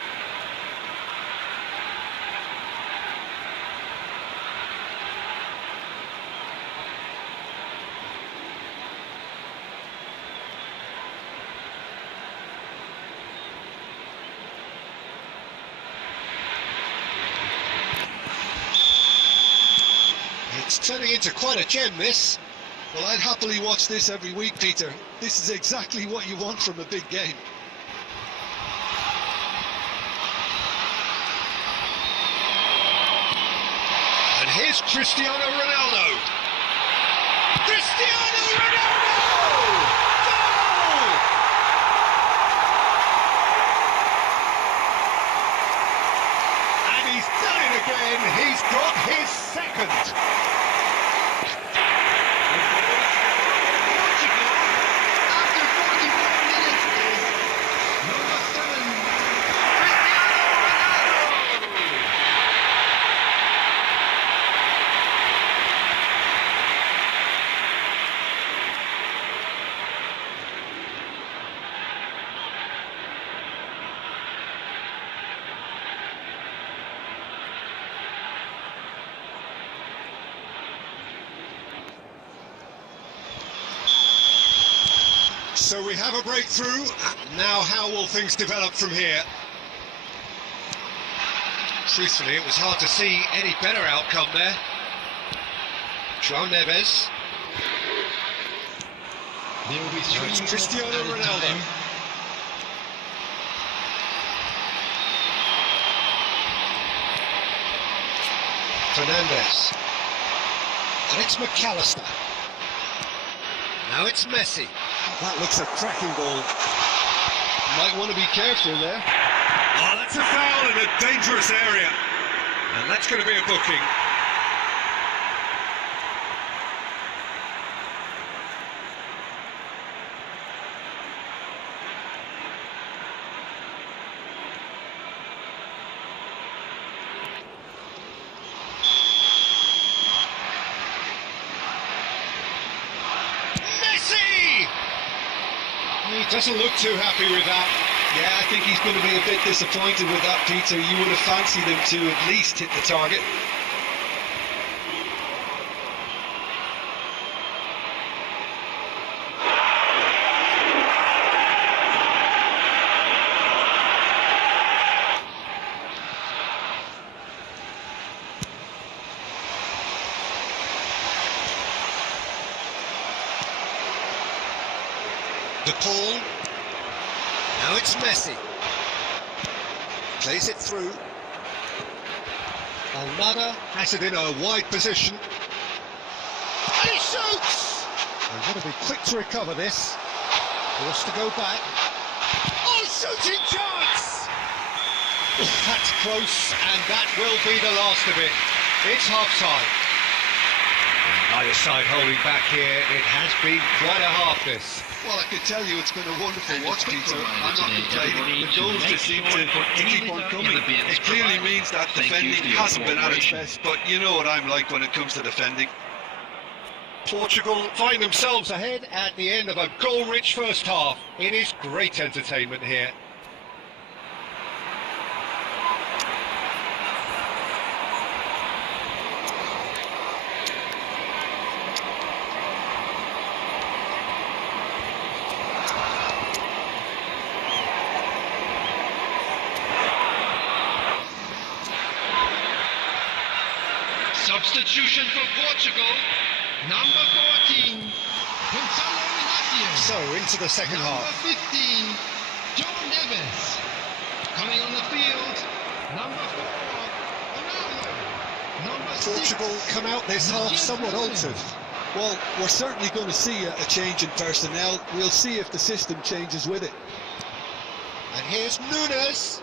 Turning into quite a gem, this. Well, I'd happily watch this every week, Peter. This is exactly what you want from a big game. And here's Cristiano Ronaldo. Cristiano Ronaldo! Goal! And he's done it again. He's got his second. So we have a breakthrough. Now how will things develop from here? Truthfully, it was hard to see any better outcome there. João Neves. There will be three It's minutes Cristiano added Ronaldo. time. Fernandes. And it's McAllister. Now it's Messi. That looks a cracking ball. Might want to be careful there. Oh, that's a foul in a dangerous area. And that's going to be a booking. Messi! He doesn't look too happy with that. Yeah, I think he's going to be a bit disappointed with that, Peter. You would have fancied him to at least hit the target. De Paul. Now it's Messi. Plays it through. Almada has it in a wide position. And he shoots! They've got to be quick to recover this. Forced to go back. Oh, shooting chance! That's close, and that will be the last of it. It's half-time. Neither side holding back here. It has been quite a half, this. Well, I could tell you it's been a wonderful watch, Peter. I'm not complaining. The to goals make just seem sure to for keep anything on that coming. the bins It clearly provide. means that Thank you defending for your hasn't been at its cooperation. best, but you know what I'm like when it comes to defending. Portugal find themselves ahead at the end of a goal-rich first half. It is great entertainment here. Substitution for Portugal. Number 14, Gonçalo Inácio. So, into the second Number half. 15, João Neves. Coming on the field, number 4, Ronaldo. Number 6, Portugal come out this half somewhat altered. Well, we're certainly going to see a change in personnel. We'll see if the system changes with it. And here's Nunes.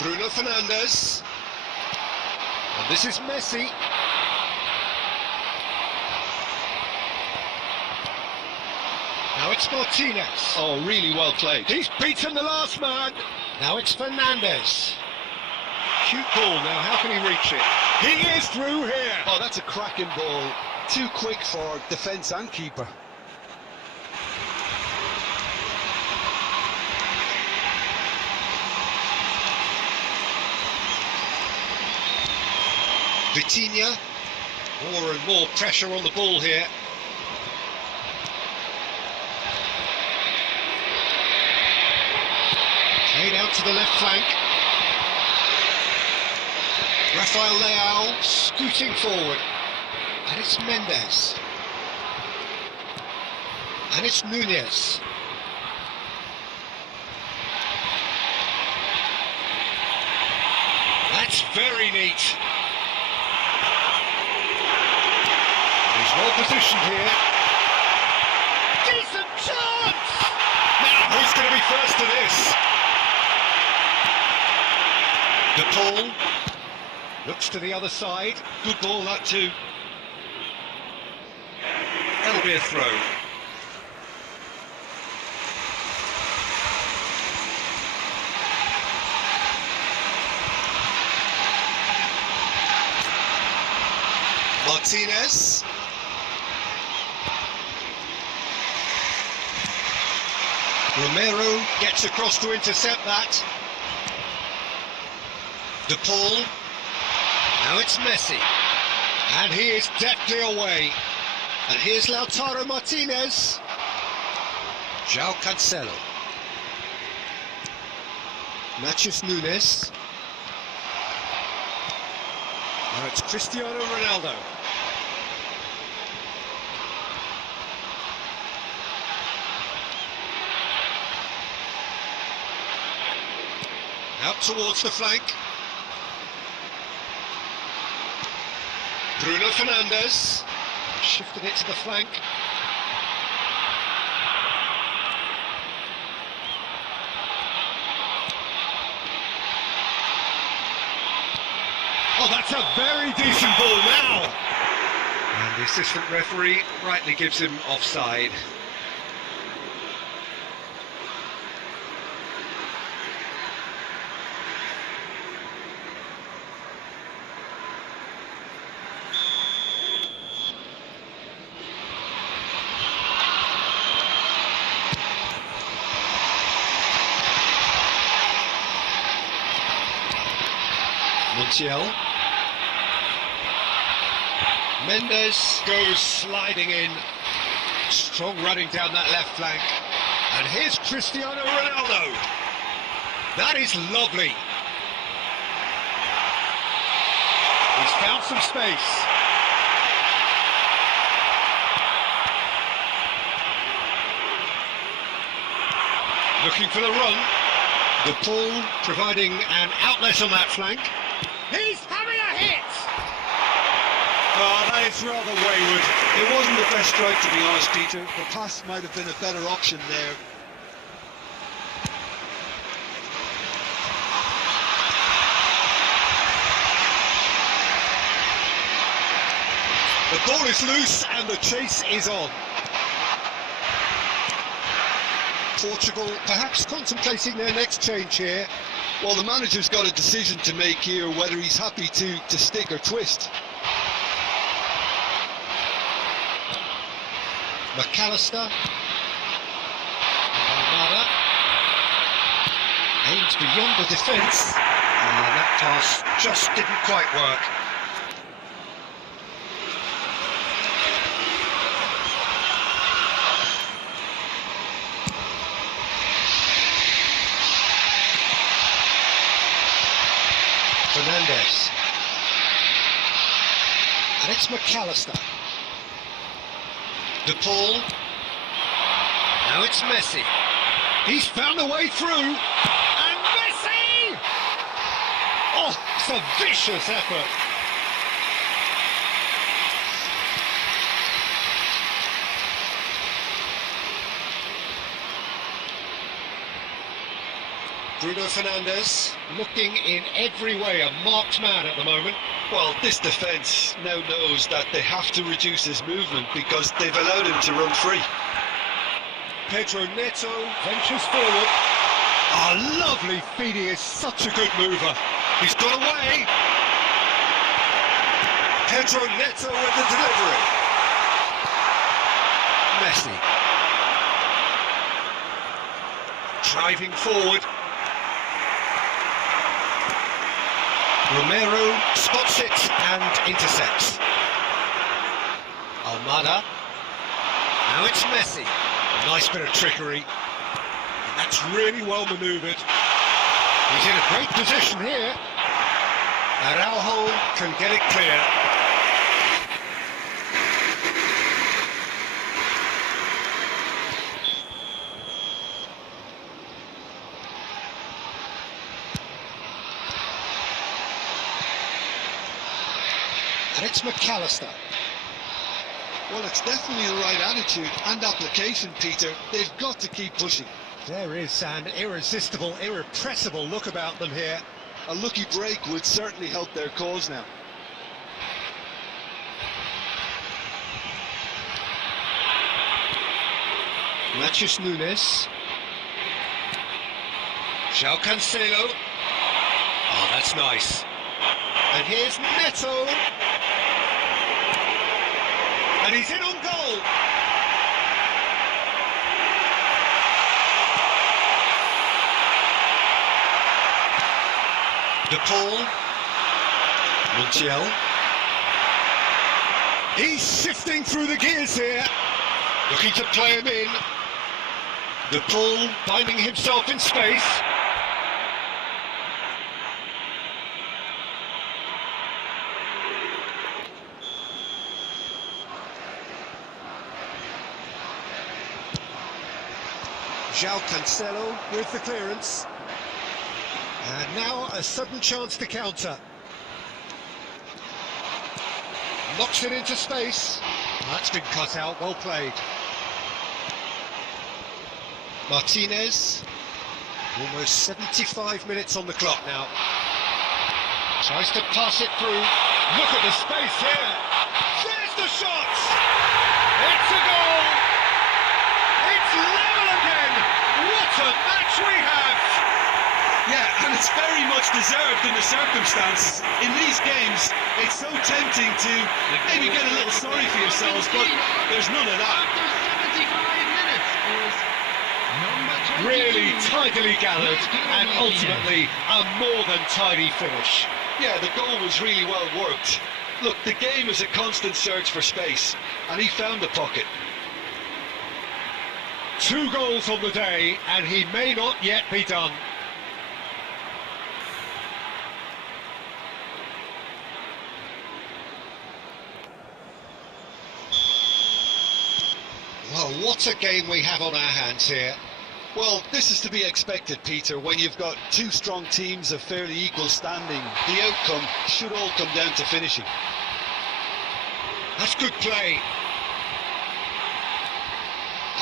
Bruno Fernandes. And this is Messi. Now it's Martinez. Oh, really well played. He's beaten the last man. Now it's Fernandes. Cute ball now, how can he reach it? He is through here. Oh, that's a cracking ball. Too quick for defence and keeper. Vitinha. More and more pressure on the ball here. Played out to the left flank. Rafael Leao scooting forward. And it's Mendes. And it's Nunez. That's very neat. He's well positioned here. Decent chance! Now, who's going to be first to this? De Paul looks to the other side. Good ball, that too. That'll be a throw. Martinez. Romero gets across to intercept that. De Paul. Now it's Messi. And he is deftly away. And here's Lautaro Martinez. João Cancelo. Nachos Nunes. Now it's Cristiano Ronaldo. Out towards the flank. Bruno Fernandes. Shifted it to the flank. Oh, that's a very decent ball now. And the assistant referee rightly gives him offside. Montiel. Mendes goes sliding in. Strong running down that left flank. And here's Cristiano Ronaldo. That is lovely. He's found some space. Looking for the run. De Paul providing an outlet on that flank. He's having a hit! Oh, that is rather wayward. It wasn't the best strike, to be honest, Peter. The pass might have been a better option there. The ball is loose and the chase is on. Portugal perhaps contemplating their next change here. Well, the manager's got a decision to make here, whether he's happy to stick or twist. McAllister. Almada. Aims beyond the defence. And that pass just didn't quite work. Fernandes. And it's McAllister. De Paul. Now it's Messi. He's found a way through. And Messi! Oh, it's a vicious effort. Bruno Fernandes looking in every way a marked man at the moment. Well, this defence now knows that they have to reduce his movement because they've allowed him to run free. Pedro Neto ventures forward. Oh, lovely feed. He is such a good mover. He's got away. Pedro Neto with the delivery. Messi. Driving forward. Romero spots it and intercepts. Almada. Now it's Messi. A nice bit of trickery. And that's really well manoeuvred. He's in a great position here. Araujo can get it clear. And it's McAllister. Well, it's definitely the right attitude and application, Peter. They've got to keep pushing. There is an irresistible, irrepressible look about them here. A lucky break would certainly help their cause now. Matheus Nunes. João Cancelo. Oh, that's nice. And here's Neto. And he's in on goal. De Paul. Montiel. He's shifting through the gears here. Looking to play him in. De Paul finding himself in space. João Cancelo with the clearance. And now a sudden chance to counter. Knocks it into space. That's been cut out, well played. Martinez. Almost 75 minutes on the clock now. Tries to pass it through. Look at the space here. There's the shot! It's a goal! It's level again! What a match we have! Yeah, and it's very much deserved in the circumstances. In these games, it's so tempting to maybe get a little sorry for yourselves, but there's none of that. Really tidily gathered and ultimately a more than tidy finish. Yeah, the goal was really well worked. Look, the game is a constant search for space, and he found the pocket. 2 goals on the day, and he may not yet be done. Well, what a game we have on our hands here. Well, this is to be expected, Peter. When you've got 2 strong teams of fairly equal standing, the outcome should all come down to finishing. That's good play.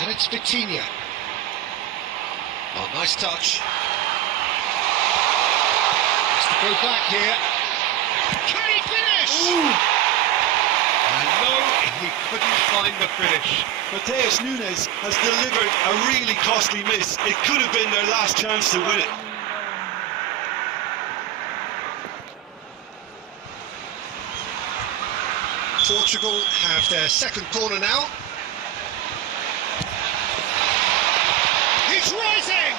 And it's Vitinha. Oh, nice touch. Has to go back here. Can he finish? Ooh. And no, he couldn't find the finish. Matheus Nunes has delivered a really costly miss. It could have been their last chance to win it. Portugal have their second corner now. He's rising!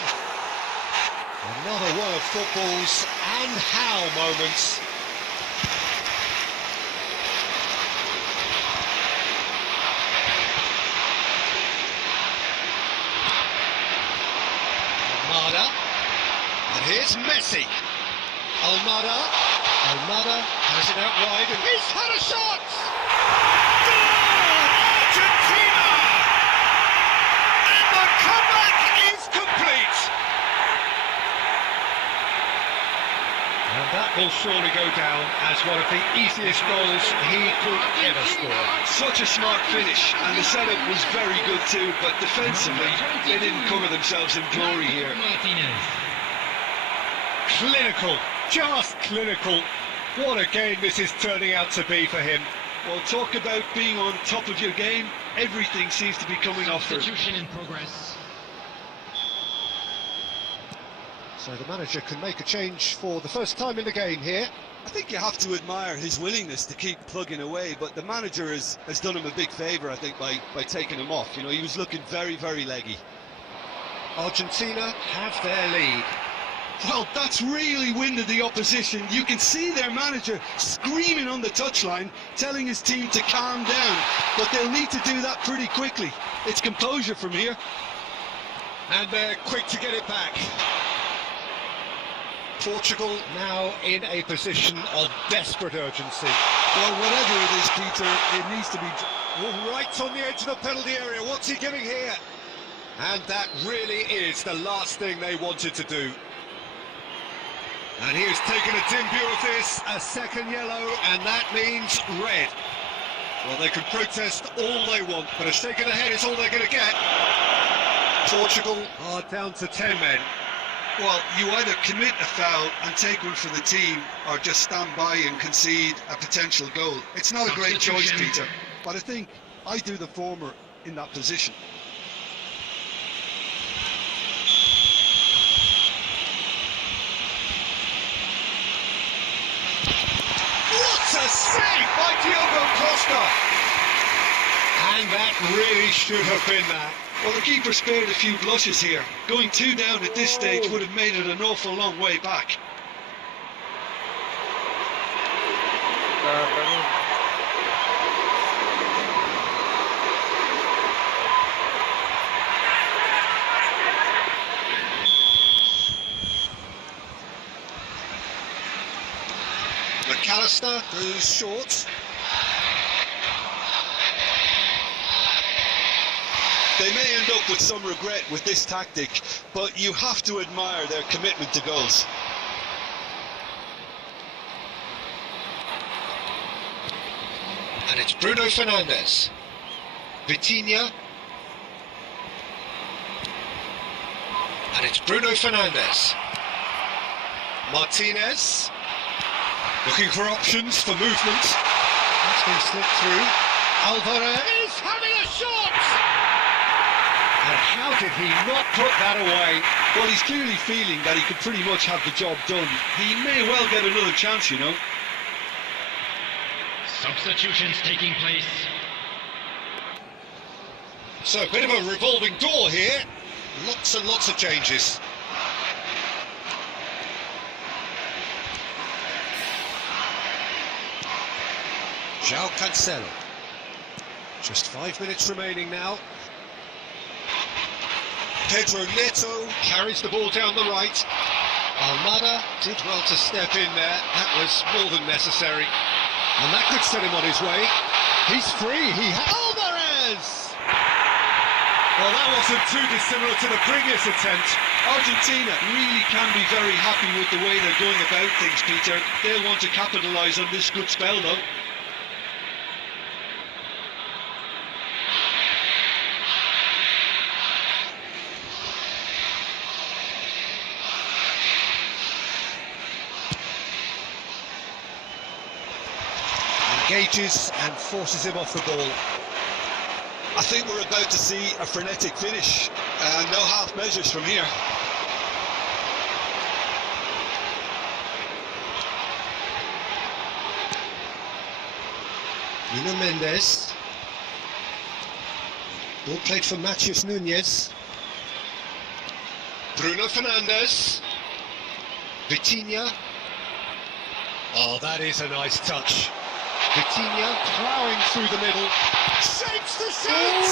Another one of football's and how moments. Almada. And here's Messi. Almada has it out wide and he's had a shot! Goal! Argentina! And the comeback is complete! And that will surely go down as one of the easiest goals he could ever score. Such a smart finish, and the setup was very good too, but defensively, they didn't cover themselves in glory here. Clinical, just clinical. What a game this is turning out to be for him. Well, talk about being on top of your game. Everything seems to be coming off for him. Substitution in progress. So the manager can make a change for the first time in the game here. I think you have to admire his willingness to keep plugging away, but the manager has done him a big favour, I think, by taking him off. You know, he was looking very, very leggy. Argentina have their lead. Well, that's really winded the opposition. You can see their manager screaming on the touchline, telling his team to calm down, but they'll need to do that pretty quickly. It's composure from here. And they're quick to get it back. Portugal now in a position of desperate urgency. Well, whatever it is, Peter, it needs to be... Oh, right on the edge of the penalty area. What's he giving here? And that really is the last thing they wanted to do. And he has taken a dim view of this, a second yellow, and that means red. Well, they can protest all they want, but a shake of the head is all they're going to get. Portugal are down to 10 men. Well, you either commit a foul and take one for the team, or just stand by and concede a potential goal. It's not a great choice, Peter. But I think I do the former in that position. What a save by Diogo Costa! And that really should have been that. Well, the keeper spared a few blushes here. Going 2 down at this stage would have made it an awful long way back. McAllister goes short. They may end up with some regret with this tactic, but you have to admire their commitment to goals. And it's Bruno Fernandes. Vitinha. And it's Bruno Fernandes. Martinez. Looking for options for movement. That's been slipped through. Alvarez is having a shot! And how did he not put that away? Well, he's clearly feeling that he could pretty much have the job done. He may well get another chance, you know. Substitutions taking place. So a bit of a revolving door here. Lots and lots of changes. João Cancelo. Just 5 minutes remaining now. Pedro Neto carries the ball down the right. Almada did well to step in there. That was more than necessary. And that could set him on his way. He's free. Alvarez! Well, that wasn't too dissimilar to the previous attempt. Argentina really can be very happy with the way they're going about things, Peter. They'll want to capitalise on this good spell, though. Engages and forces him off the ball. I think we're about to see a frenetic finish. No half measures from here. Nuno Mendes. Ball played for Matheus Nunes. Bruno Fernandes. Vitinha. Oh, that is a nice touch. Vitinha ploughing through the middle. Shapes the shot!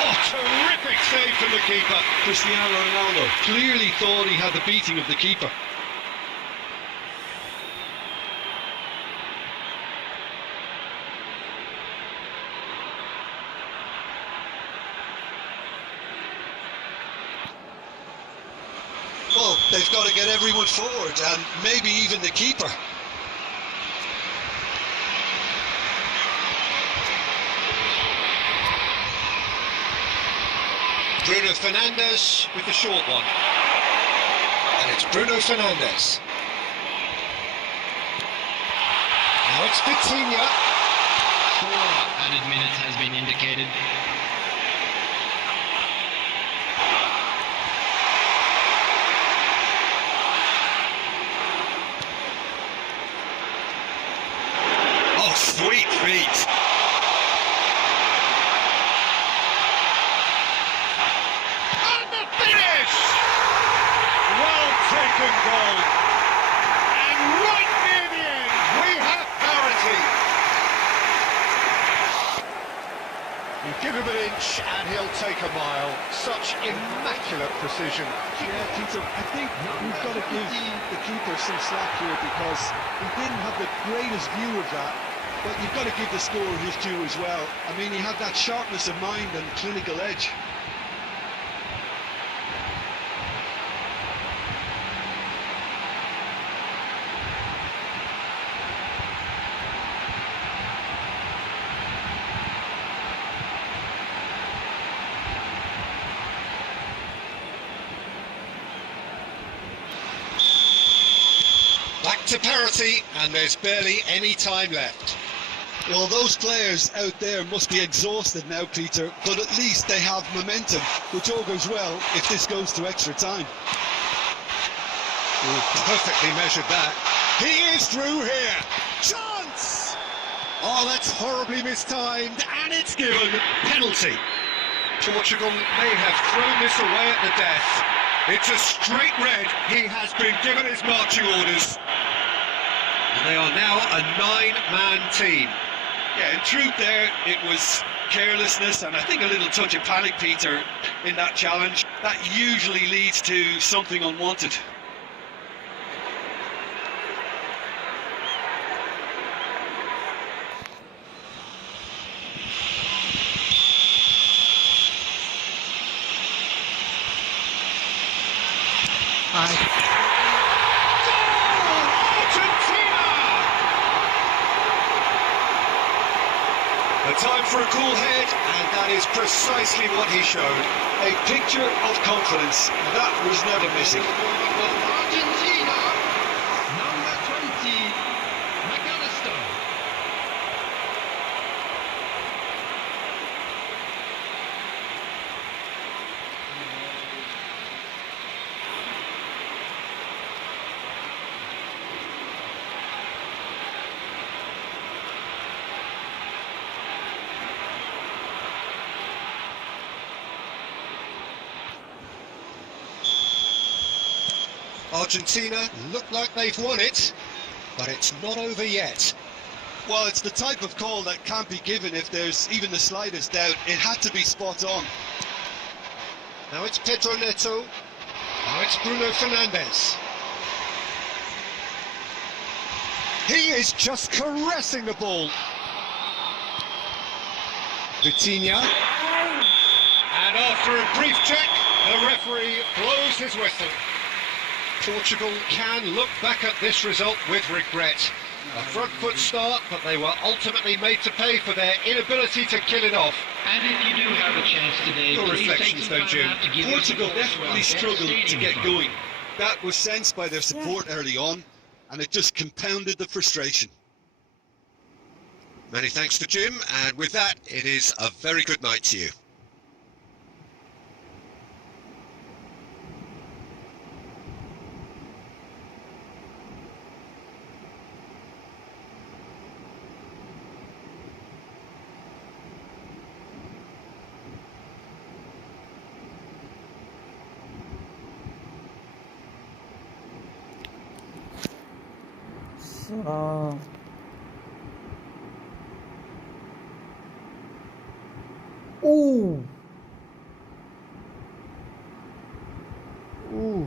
Oh, terrific save from the keeper. Cristiano Ronaldo clearly thought he had the beating of the keeper. Well, they've got to get everyone forward, and maybe even the keeper. Bruno Fernandes with the short one. And it's Bruno Fernandes. Now it's Vitinha. 4 added minutes has been indicated. Oh, sweet feet. Taken goal, and right near the end we have parity. You've given Give him an inch and he'll take a mile. Such immaculate precision. Yeah, Peter, I think we've got to give the keeper some slack here because he didn't have the greatest view of that. But you've got to give the scorer his due as well. I mean, he had that sharpness of mind and clinical edge. Back to parity, and there's barely any time left. Well, those players out there must be exhausted now, Peter, but at least they have momentum, which all goes well if this goes to extra time. Perfectly measured that. He is through here. Chance! Oh, that's horribly mistimed, and it's given. Penalty. Portugal may have thrown this away at the death. It's a straight red. He has been given his marching orders. And they are now a 9-man team. Yeah, in truth there, it was carelessness and I think a little touch of panic, Peter, in that challenge. That usually leads to something unwanted. A time for a cool head, and that is precisely what he showed. A picture of confidence. That was never missing. Argentina, number 20, McAllister. Argentina look like they've won it, but it's not over yet. Well, it's the type of call that can't be given if there's even the slightest doubt. It had to be spot on. Now it's Pedro Neto. Now it's Bruno Fernandes. He is just caressing the ball. Vitinha. And after a brief check, the referee blows his whistle. Portugal can look back at this result with regret. A front foot start, but they were ultimately made to pay for their inability to kill it off. And if you do have a chance today, Your please reflections, take though, some Jim. time out to give Portugal your support as definitely well. struggled to Stadium get time. going. That was sensed by their support early on, and it just compounded the frustration. Many thanks to Jim, and with that, it is a very good night to you. Ooh. Ooh.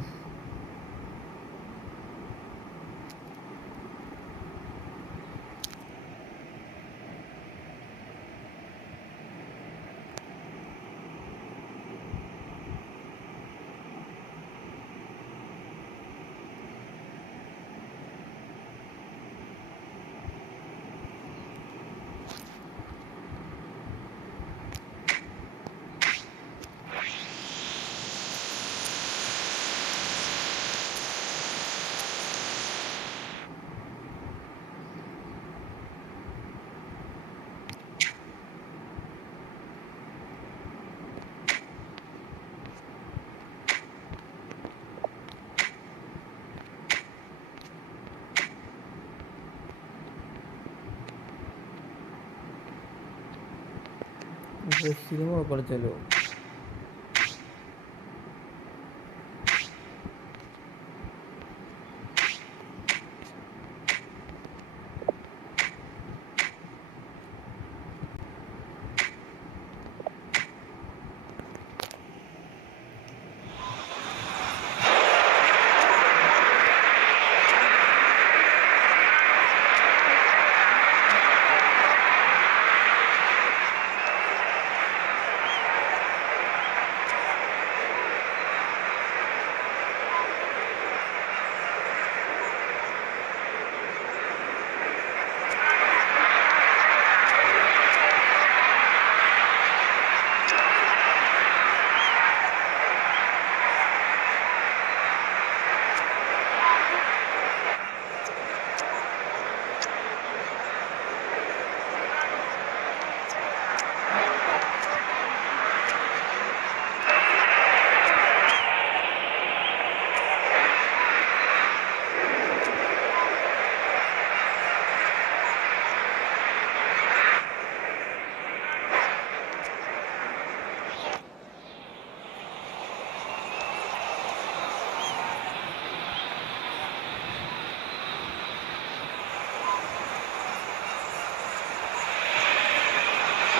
Cinema കളിച്ചാലോ?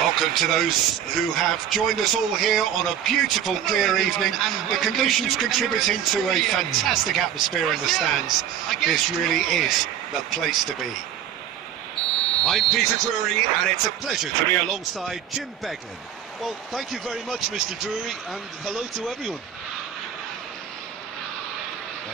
Welcome to those who have joined us all here on a beautiful, clear evening. The conditions contributing to a fantastic atmosphere in the stands. This really is the place to be. I'm Peter Drury, and it's a pleasure to be alongside Jim Beglin. Well, thank you very much, Mr. Drury, and hello to everyone.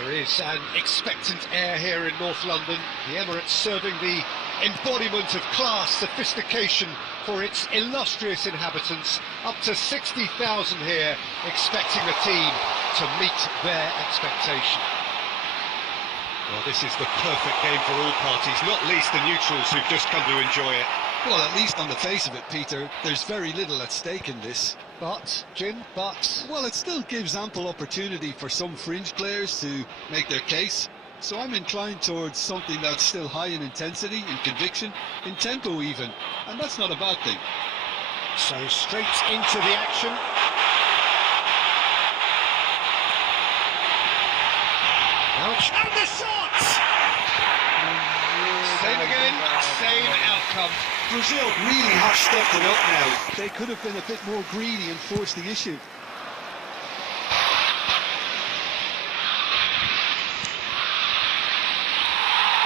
There is an expectant air here in North London. The Emirates serving the embodiment of class, sophistication for its illustrious inhabitants. Up to 60,000 here, expecting the team to meet their expectation. Well, this is the perfect game for all parties, not least the neutrals who've just come to enjoy it. Well, at least on the face of it, Peter, there's very little at stake in this. But, Jim, Well, it still gives ample opportunity for some fringe players to make their case. So I'm inclined towards something that's still high in intensity, in conviction, in tempo even. And that's not a bad thing. So straight into the action. Ouch. And the shot! Same again, same outcome. Brazil really have stepped it up now. They could have been a bit more greedy and forced the issue.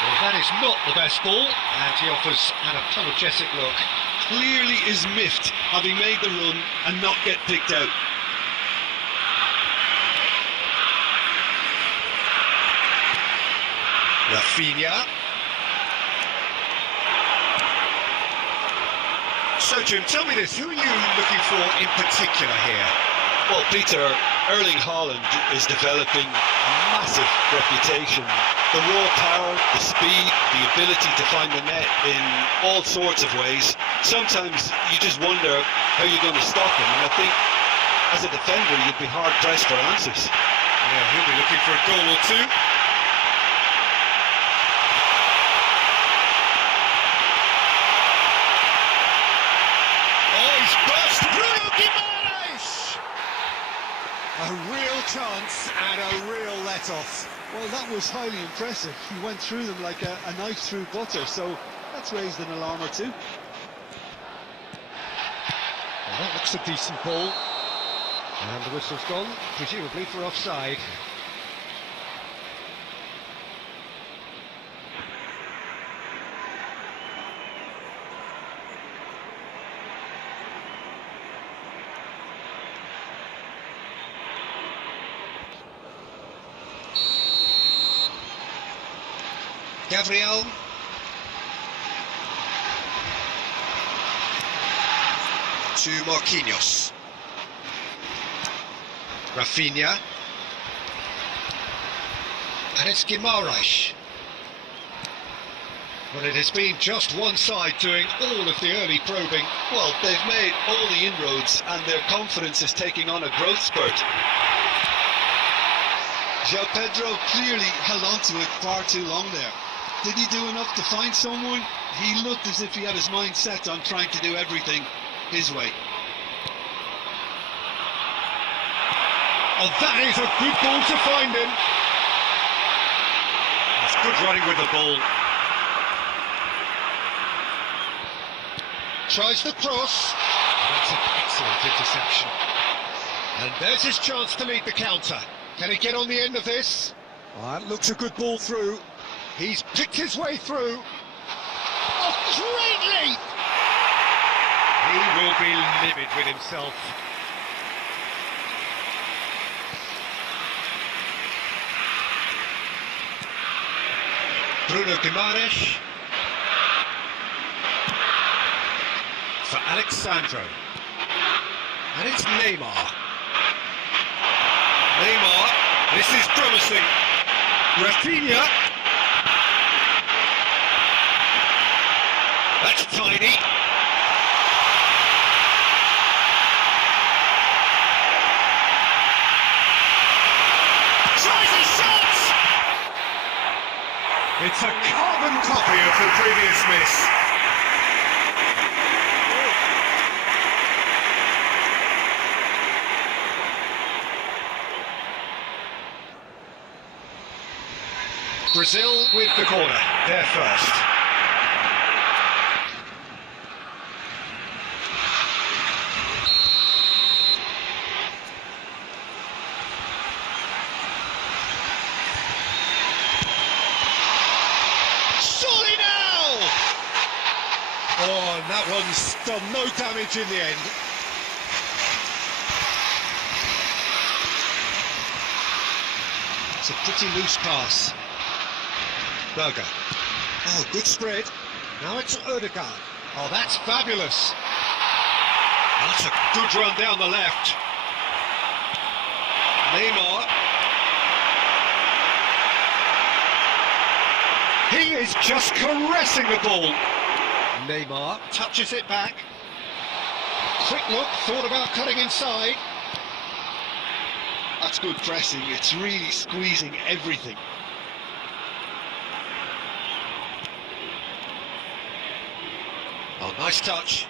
Well, that is not the best ball, and he offers an apologetic look. Clearly is miffed, having made the run and not get picked out. Rafinha. So, Jim, tell me this, who are you looking for in particular here? Well, Peter, Erling Haaland is developing a massive reputation. The raw power, the speed, the ability to find the net in all sorts of ways. Sometimes you just wonder how you're going to stop him, and I think as a defender you'd be hard-pressed for answers. Yeah, he'll be looking for a goal or two. A real chance and a real let-off. Well, that was highly impressive. He went through them like a knife through butter, so that's raised an alarm or two. Well, that looks a decent ball. And the whistle's gone, presumably for offside. Gabriel. To Marquinhos. Rafinha. And it's Guimaraes. But it has been just one side doing all of the early probing. Well, they've made all the inroads and their confidence is taking on a growth spurt. João Pedro clearly held on to it far too long there. Did he do enough to find someone? He looked as if he had his mind set on trying to do everything his way. Oh, that is a good ball to find him. That's good running with the ball. Tries the cross. That's an excellent interception. And there's his chance to lead the counter. Can he get on the end of this? That looks a good ball through. He's picked his way through. Oh, great leap! He will be livid with himself. Bruno Guimaraes. For Alexandro. And it's Neymar. Neymar, this is promising. Rafinha. That's tiny. Tries his shot! It's a carbon copy of the previous miss. Brazil with the corner, they're first. Oh, and that one's done no damage in the end. It's a pretty loose pass. Berger. Oh, good spread. Now it's Ødegaard. Oh, that's fabulous. That's a good run down the left. Neymar. He is just caressing the ball. Neymar touches it back. Quick look, thought about cutting inside. That's good pressing. It's really squeezing everything. Oh, nice touch.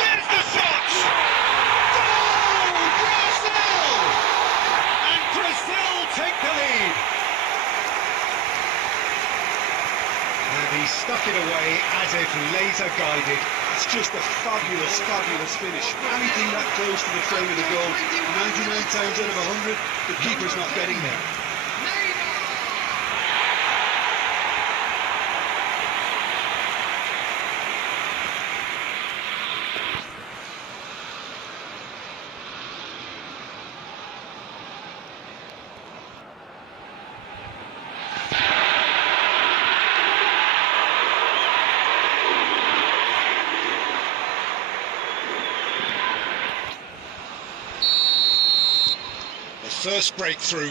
There's the shot! Goal! Brazil! And Brazil take the lead. And he stuck it away as if laser guided. It's just a fabulous, fabulous finish. Anything that close to the frame of the goal, 99 times out of 100, the keeper's not getting there. First breakthrough.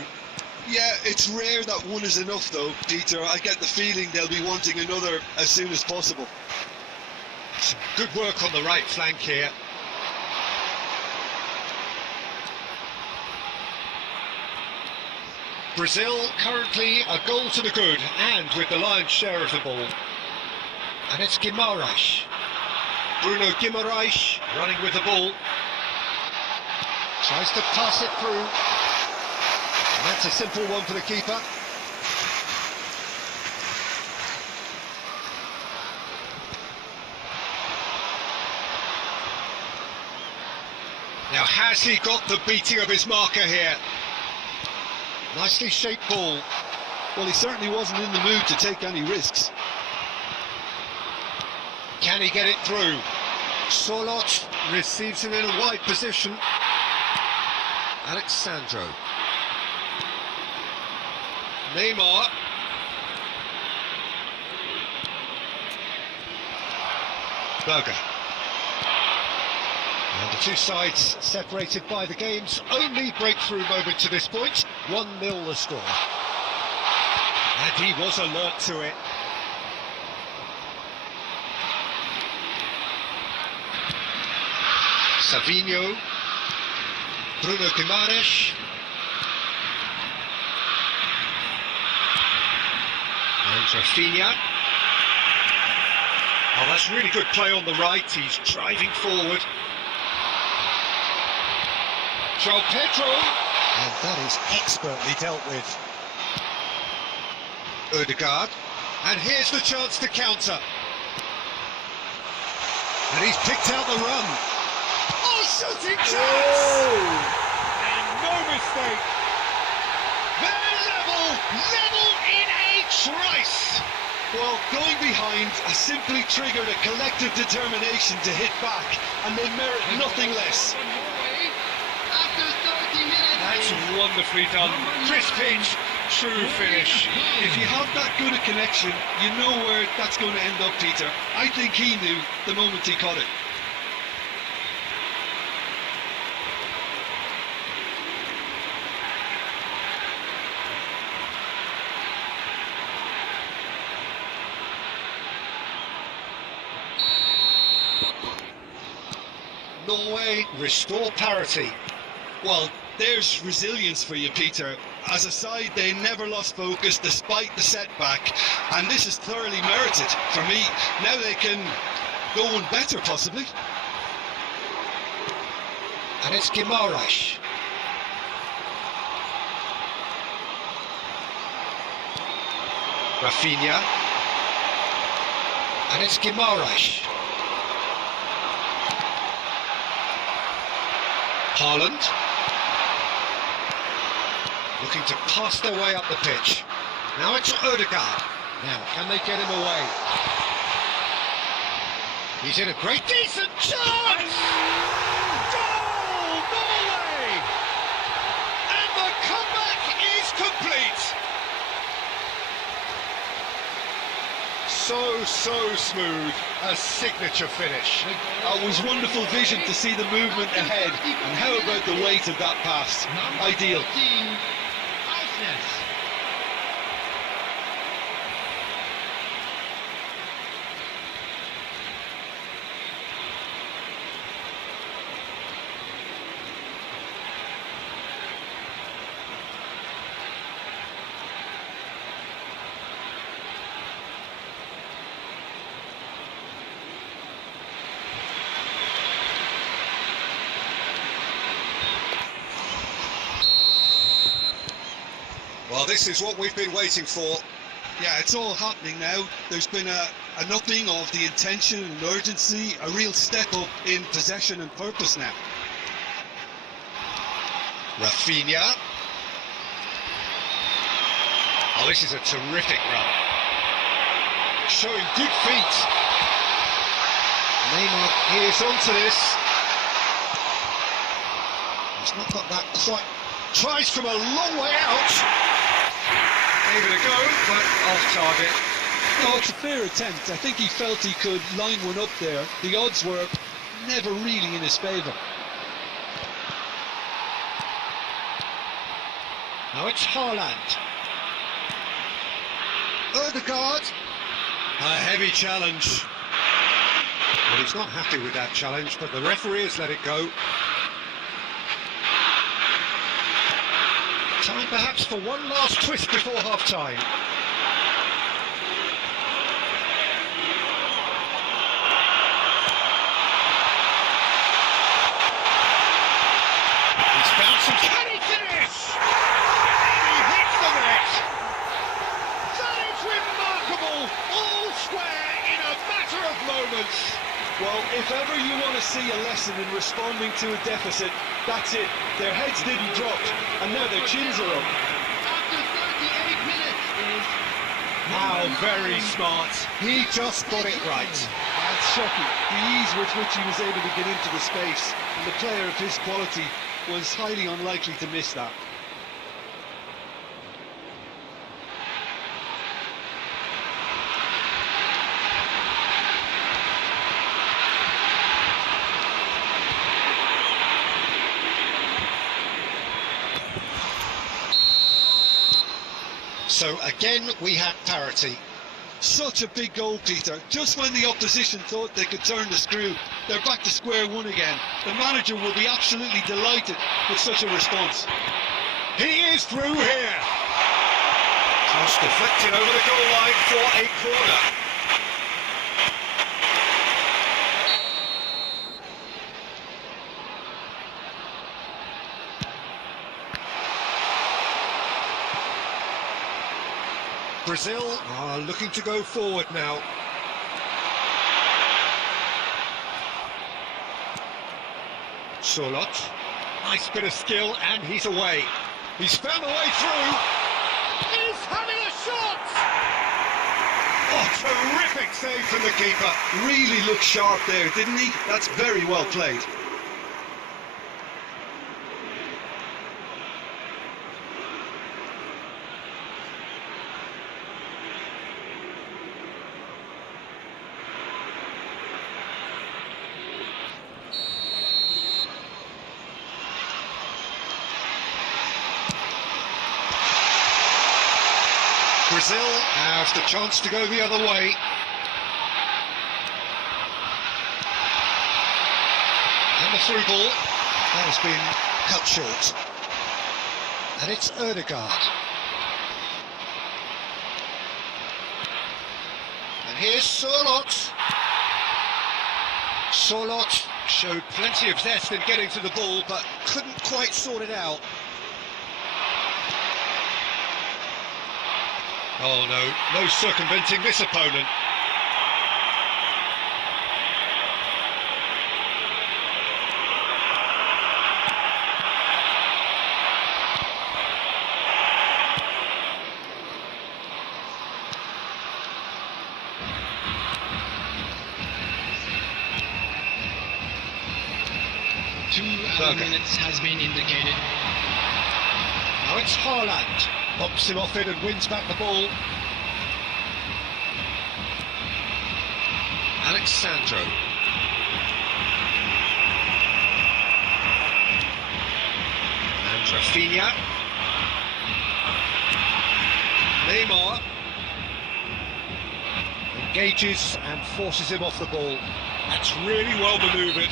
Yeah, it's rare that one is enough though, Peter. I get the feeling they'll be wanting another as soon as possible. Some good work on the right flank here. Brazil currently a goal to the good and with the lion's share of the ball. And it's Guimaraes. Bruno Guimaraes running with the ball. Tries to pass it through. And that's a simple one for the keeper. Now has he got the beating of his marker here? Nicely shaped ball. Well, he certainly wasn't in the mood to take any risks. Can he get it through? Solot receives him in a wide position. Alexandro. Neymar. Berger. And the two sides separated by the game's only breakthrough moment to this point. 1-0 the score. And he was alert to it. Savinho. Bruno Guimaraes. And Rafinha. Oh, that's really good play on the right. He's driving forward. João Pedro. And that is expertly dealt with. Ødegaard. And here's the chance to counter. And he's picked out the run. Oh, shooting chance! And no mistake. They're level in a trice. Well, going behind has simply triggered a collective determination to hit back, and they merit nothing less. That's wonderfully done. Crisp pitch, true finish. If you have that good a connection, you know where that's going to end up, Peter. I think he knew the moment he caught it. Norway restore parity. Well, there's resilience for you, Peter. As a side, they never lost focus despite the setback, and this is thoroughly merited for me. Now they can go on better, possibly. And it's Guimaraes. Rafinha. And it's Guimaraes. Haaland. Looking to pass their way up the pitch. Now it's Ødegaard. Now, can they get him away? He's in a great, decent chance! Goal! Norway! And the comeback is complete! So smooth, a signature finish. It was wonderful vision to see the movement ahead, and how about the weight of that pass? Ideal. Well, this is what we've been waiting for. Yeah, it's all happening now. There's been an upping of the intention and urgency, a real step up in possession and purpose now. Rafinha. Oh, this is a terrific run. Showing good feet. Neymar is onto this. He's not got that quite. Tries from a long way out. Gave it a go, but off target. No, it's a fair attempt. I think he felt he could line one up there. The odds were never really in his favour. Now it's Haaland. Ødegaard. A heavy challenge. Well, he's not happy with that challenge, but the referee has let it go. Time perhaps for one last twist before half-time. He's bouncing. Can he finish? He hits the net. That is remarkable. All square in a matter of moments. Well, if ever you want to see a lesson in responding to a deficit, that's it. Their heads didn't drop, and now their chins are up. After 38 minutes is... How very smart. He just got it right. That's shocking. The ease with which he was able to get into the space, and the player of his quality was highly unlikely to miss that. So again, we have parity. Such a big goal, Peter. Just when the opposition thought they could turn the screw, they're back to square one again. The manager will be absolutely delighted with such a response. He is through here. Cross deflected over the goal line for a corner. Brazil are looking to go forward now. Solot, nice bit of skill, and he's away. He's found a way through. He's having a shot! Oh, terrific save from the keeper. Really looked sharp there, didn't he? That's very well played. Brazil have the chance to go the other way. And the through ball, that has been cut short. And it's Ødegaard. And here's Solot. Solot showed plenty of zest in getting to the ball, but couldn't quite sort it out. Oh no, no circumventing this opponent. 2 other minutes has been indicated. Now it's Haaland. Bumps him off it and wins back the ball. Alexandro. And Rafinha. Neymar. Engages and forces him off the ball. That's really well manoeuvred.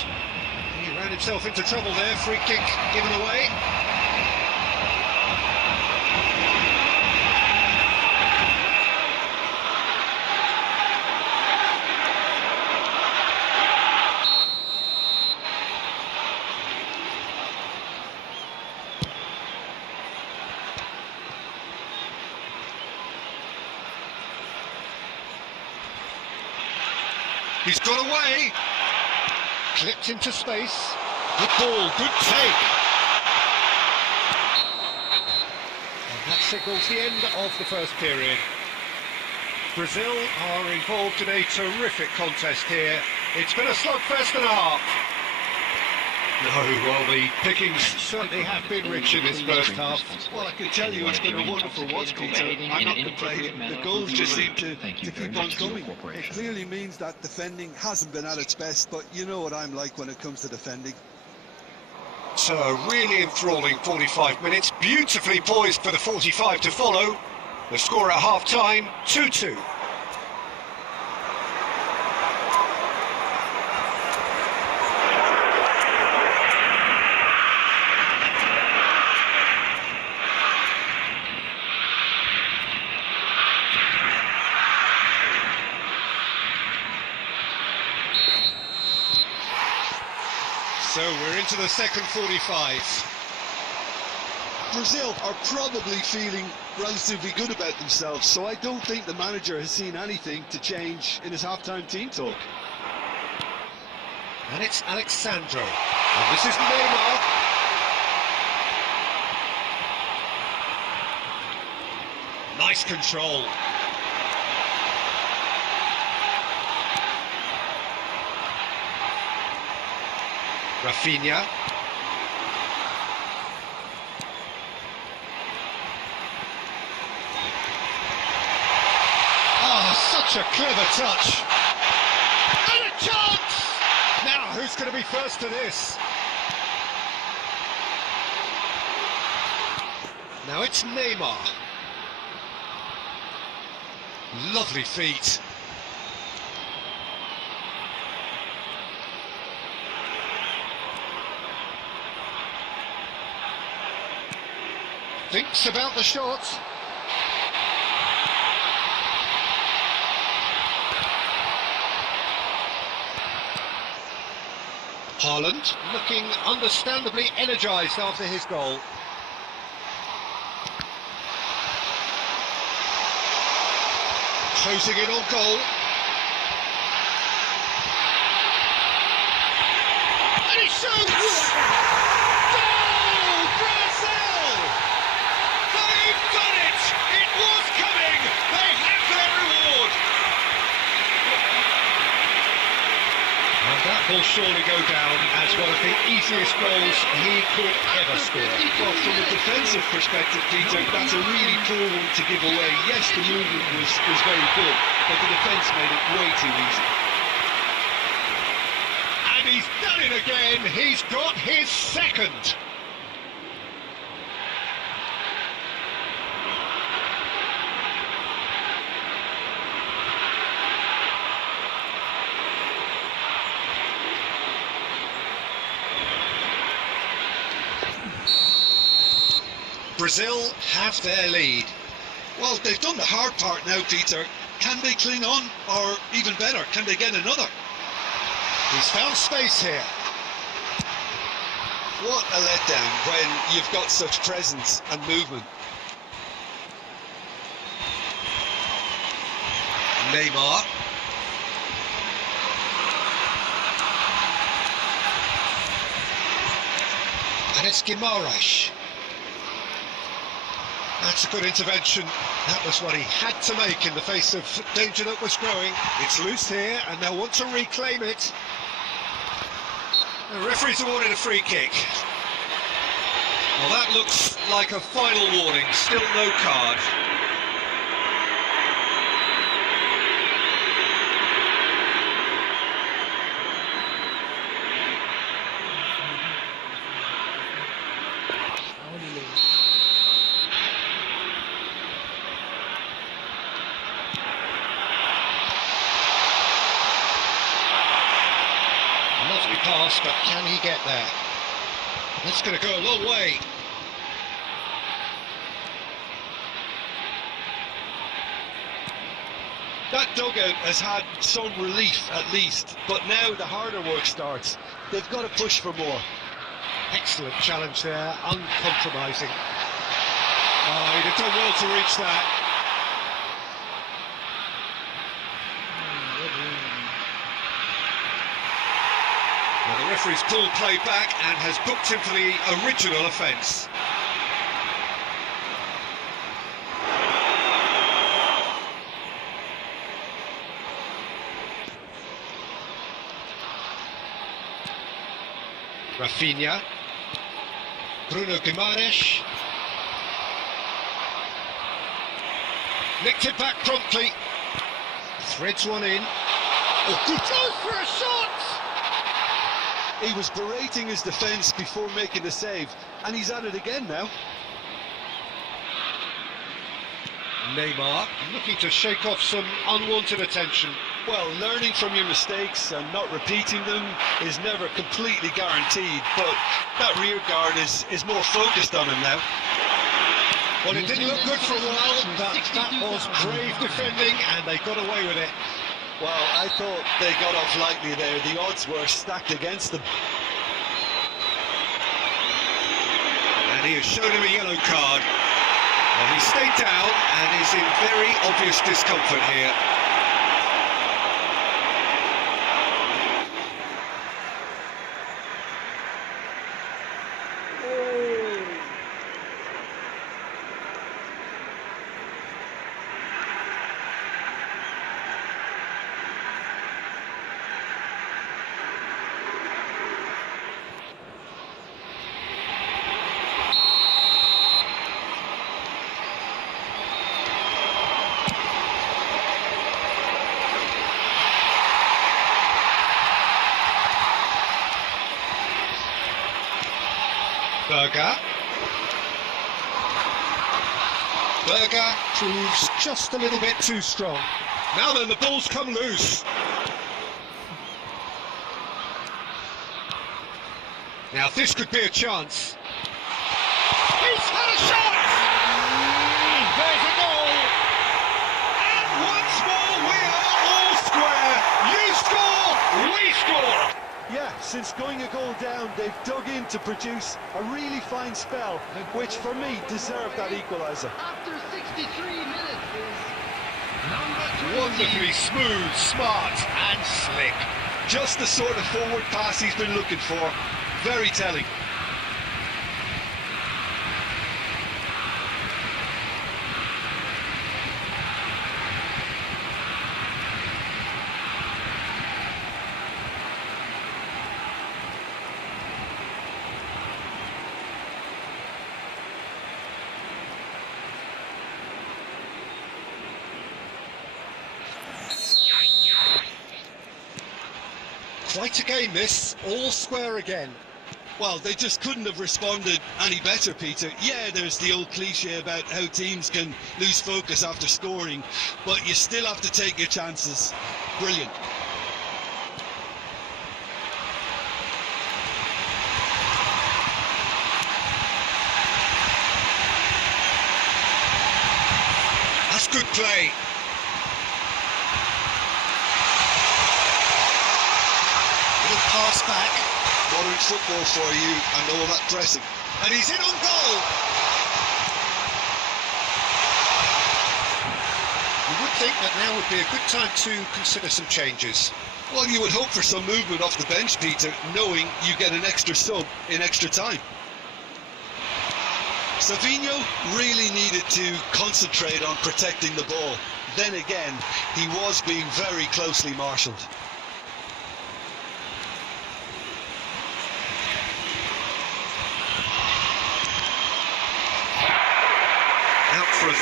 He ran himself into trouble there. Free kick given away. He's got away. Clipped into space. Good ball, good take. And that signals the end of the first period. Brazil are involved in a terrific contest here. It's been a slugfest and a half. No, well, the pickings certainly have been rich in this first half. Well, I can tell you it's been a wonderful watch, Peter. I'm not complaining. The goals just seem to keep on coming. It clearly means that defending hasn't been at its best, but you know what I'm like when it comes to defending. So a really enthralling 45 minutes, beautifully poised for the 45 to follow. The score at half-time, 2-2. So we're into the second 45. Brazil are probably feeling relatively good about themselves, so I don't think the manager has seen anything to change in his half-time team talk. And it's Alexandro. And this is Neymar. Nice control. Rafinha. Oh, such a clever touch. And a chance! Now, who's going to be first to this? Now it's Neymar. Lovely feet. Thinks about the shot. Haaland looking understandably energised after his goal. Closing in on goal. And he shoots! Goal! Brazil! They've done it! It was coming! They have their reward! And that will surely go down as one of the easiest goals he could ever score. Well, from a defensive perspective, Peter, that's a really poor one to give away. Yes, the movement was very good, but the defence made it way too easy. And he's done it again! He's got his second! Brazil have their lead. Well, they've done the hard part now, Peter. Can they cling on, or even better, can they get another? He's found space here. What a letdown when you've got such presence and movement. Neymar. And it's Guimaraes. That's a good intervention. That was what he had to make in the face of danger that was growing. It's loose here, and they'll want to reclaim it. The referee's awarded a free kick. Well, that looks like a final warning. Still no card. Lovely pass, but can he get there? That's going to go a long way. That dugout has had some relief at least, but now the harder work starts. They've got to push for more. Excellent challenge there, uncompromising. Oh, he'd have done well to reach that. Well, the referee's pulled play back and has booked him for the original offence. Rafinha, Bruno Guimaraes, nicked it back promptly, threads one in, oh, good goes for a shot! He was berating his defence before making the save, and he's at it again now. Neymar looking to shake off some unwanted attention. Well, learning from your mistakes and not repeating them is never completely guaranteed, but that rear guard is more focused on him now. Well, it didn't look good for a while, but that was brave defending and they got away with it. Well, I thought they got off lightly there. The odds were stacked against them. And he has shown him a yellow card. Well, he stayed down and is in very obvious discomfort here. Berger proves just a little bit too strong. Now then, the ball's come loose. Now this could be a chance. He's had a shot! There's a goal! And once more we are all square. You score, we score! Yeah, since going a goal down, they've dug in to produce a really fine spell, which for me deserved that equaliser. After 63 minutes is number 20. Wonderfully smooth, smart and slick. Just the sort of forward pass he's been looking for. Very telling. Quite a game this, all square again. Well, they just couldn't have responded any better, Peter. Yeah, there's the old cliche about how teams can lose focus after scoring, but you still have to take your chances. Brilliant. That's good play. Little pass back. Modern football for you and all that pressing. And he's in on goal. You would think that now would be a good time to consider some changes. Well, you would hope for some movement off the bench, Peter, knowing you get an extra sub in extra time. Savinho really needed to concentrate on protecting the ball. Then again, he was being very closely marshalled.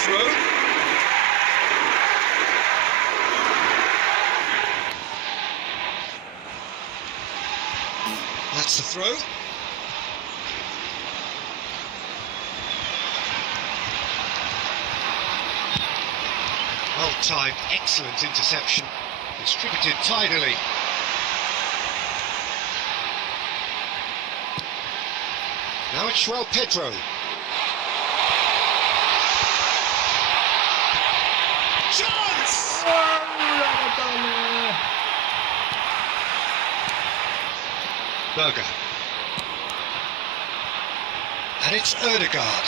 throw. That's the throw. Well-timed, excellent interception. Distributed tidily. Now it's Pedro. Chance! Berger. And it's Ødegaard.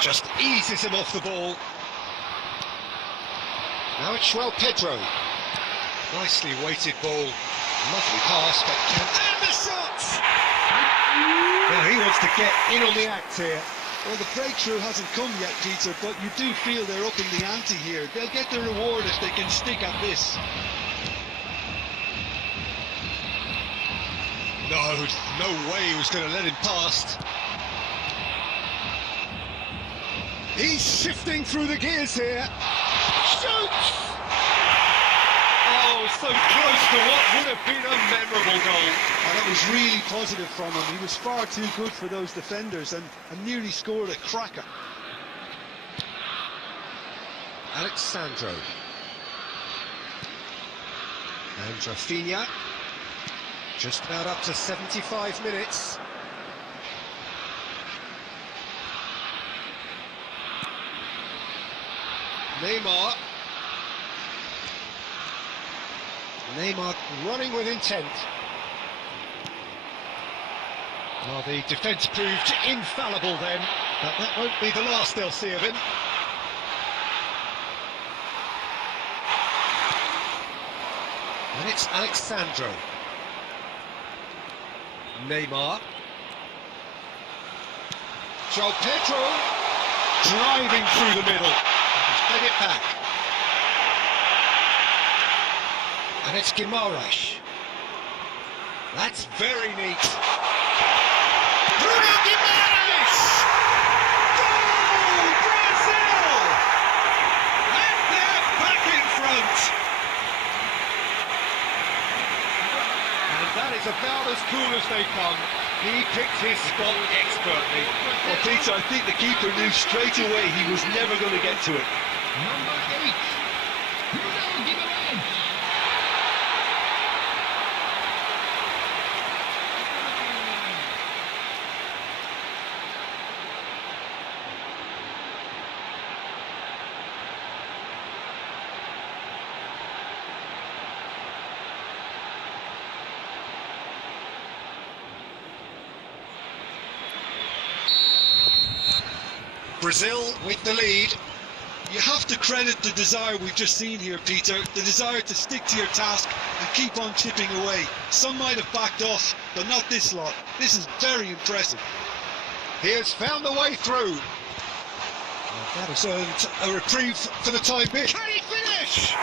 Just eases him off the ball. Now it's Pedro. Nicely weighted ball. Lovely pass, but and the shot! Now he wants to get in on the act here. Well, the breakthrough hasn't come yet, Peter, but you do feel they're up in the ante here. They'll get the reward if they can stick at this. No way he was going to let him past. He's shifting through the gears here. Shoots! Oh, so close to what would have been a memorable goal. And that was really positive from him. He was far too good for those defenders and nearly scored a cracker. Alexandro. And Rafinha. Just about up to 75 minutes. Neymar running with intent. Well, the defence proved infallible then, but that won't be the last they'll see of him. And it's Alexandro. Neymar. Pedro driving through the middle. He's fed it back. And it's Guimaraes. That's very neat. Bruno Guimaraes! Goal! Brazil! And they're back in front. And that is about as cool as they come. He picked his spot expertly. Well, Peter, I think the keeper knew straight away he was never going to get to it. Number 8, Bruno Guimaraes. Brazil with the lead. You have to credit the desire we've just seen here, Peter, the desire to stick to your task and keep on chipping away. Some might have backed off, but not this lot. This is very impressive. He has found the way through. Well, that has earned a reprieve for the time being. Can he finish? Yes!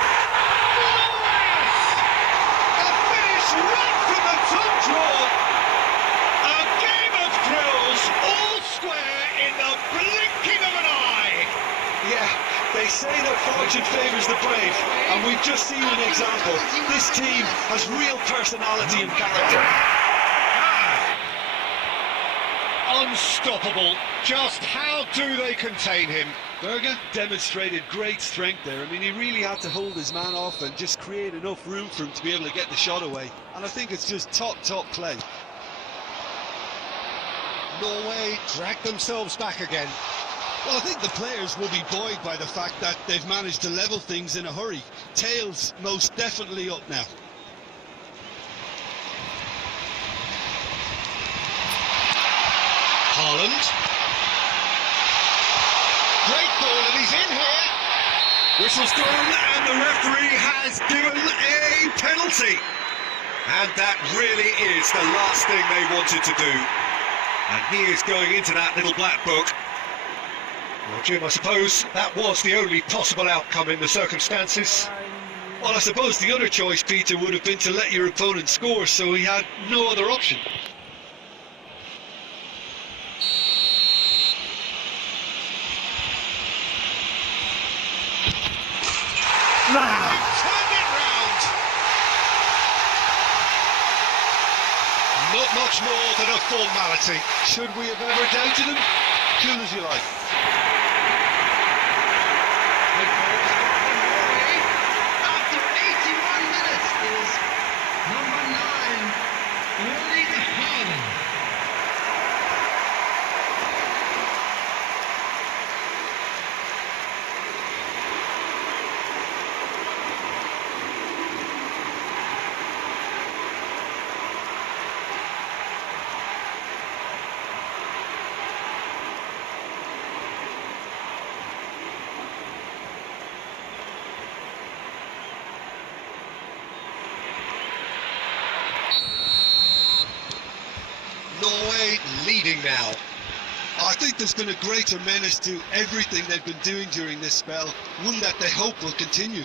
A finish right from the top draw. A game of thrills, all square in the blinking of an eye. Yeah, they say that fortune favours the brave, and we've just seen an example. This team has real personality and character. Unstoppable. Just how do they contain him? Berger demonstrated great strength there. I mean, he really had to hold his man off and just create enough room for him to be able to get the shot away. And I think it's just top play. Norway drag themselves back again. Well, I think the players will be buoyed by the fact that they've managed to level things in a hurry. Tails most definitely up now. Haaland. Great ball, and he's in here. Whistle's gone, and the referee has given a penalty. And that really is the last thing they wanted to do. And he is going into that little black book. Well, Jim, I suppose that was the only possible outcome in the circumstances. Well, I suppose the other choice, Peter, would have been to let your opponent score, so he had no other option. Slam! Turned it round! Not much more than a formality. Should we have ever doubted him? Cool as you like. After 81 minutes is number 9, Erling Haaland. Norway leading now. I think there's been a greater menace to everything they've been doing during this spell, one that they hope will continue.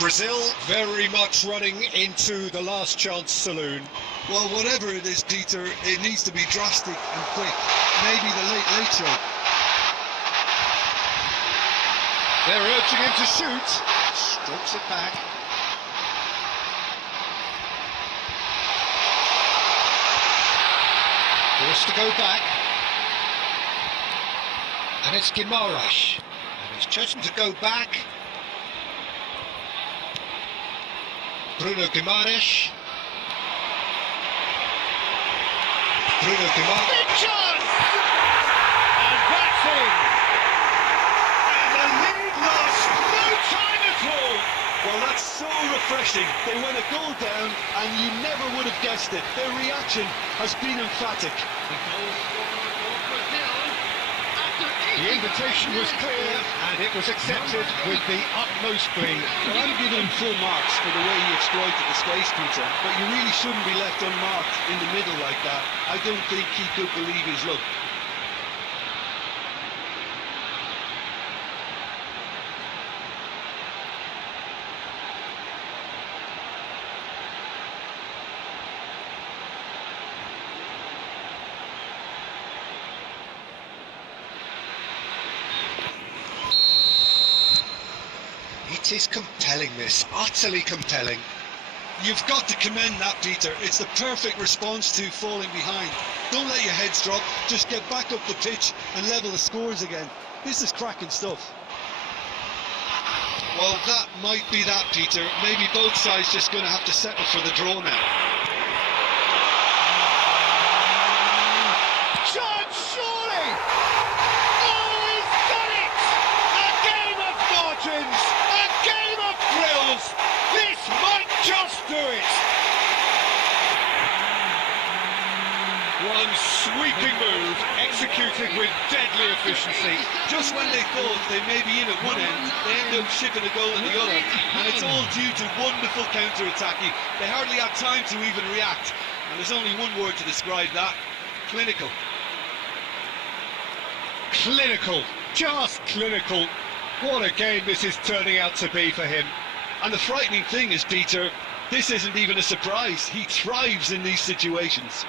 Brazil very much running into the last chance saloon. Well, whatever it is, Peter, it needs to be drastic and quick. Maybe the late show. They're urging him to shoot. Strokes it back. Forced to go back. And it's Guimaraes. And he's chosen to go back. Bruno Guimaraes. Bruno Guimaraes. Big chance! And that's in! And the lead lost no time at all! Well, that's so refreshing. They went a goal down and you never would have guessed it. Their reaction has been emphatic. The goal scorer for Brazil after The invitation was clear and it was accepted with the utmost glee. Well, I'm giving him full marks for the way he exploited the space, Peter, but you really shouldn't be left unmarked in the middle like that. I don't think he could believe his luck. It is compelling, this, utterly compelling. You've got to commend that, Peter. It's the perfect response to falling behind. Don't let your heads drop, just get back up the pitch and level the scores again. This is cracking stuff. Well, that might be that, Peter. Maybe both sides just going to have to settle for the draw now. Chance, surely! Oh, he's done it! A game of fortunes! A game of thrills! This might just do it! One sweeping move, executed with deadly efficiency. Just when they thought they may be in at one end, they end up shipping a goal at the other, and it's all due to wonderful counter-attacking. They hardly had time to even react, and there's only one word to describe that: clinical. Clinical, just clinical. What a game this is turning out to be for him. And the frightening thing is, Peter, this isn't even a surprise. He thrives in these situations.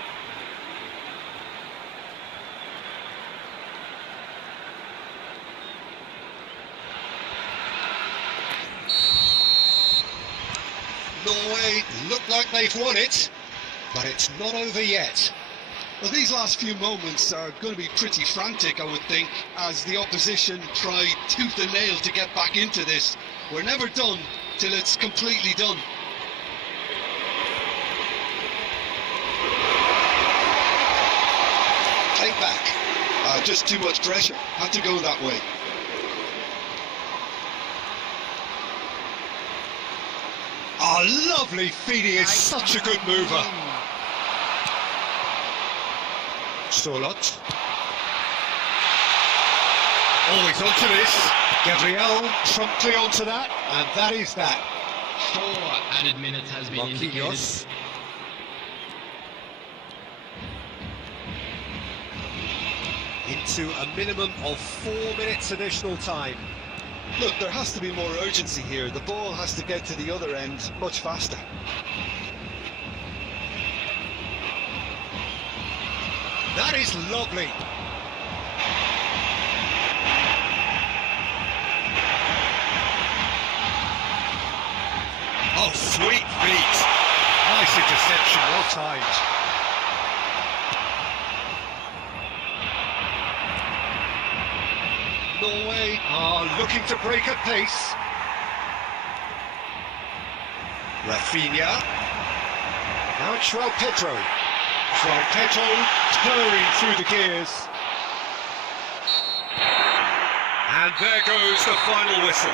Norway look like they've won it, but it's not over yet. Well, these last few moments are going to be pretty frantic, I would think, as the opposition try tooth and nail to get back into this. We're never done till it's completely done. Take back. Just too much pressure. Had to go that way. Oh, lovely feed. He is such a good mover. Solot. Always onto this. Gabriel promptly onto that, and that is that. 4 added minutes has been indicated. Marquinhos. Into a minimum of 4 minutes additional time. Look, there has to be more urgency here. The ball has to get to the other end much faster. That is lovely. Sweet feet. Nice interception, well timed. Norway are looking to break at pace. Rafinha. Now it's João Pedro. João Pedro purring through the gears. And there goes the final whistle.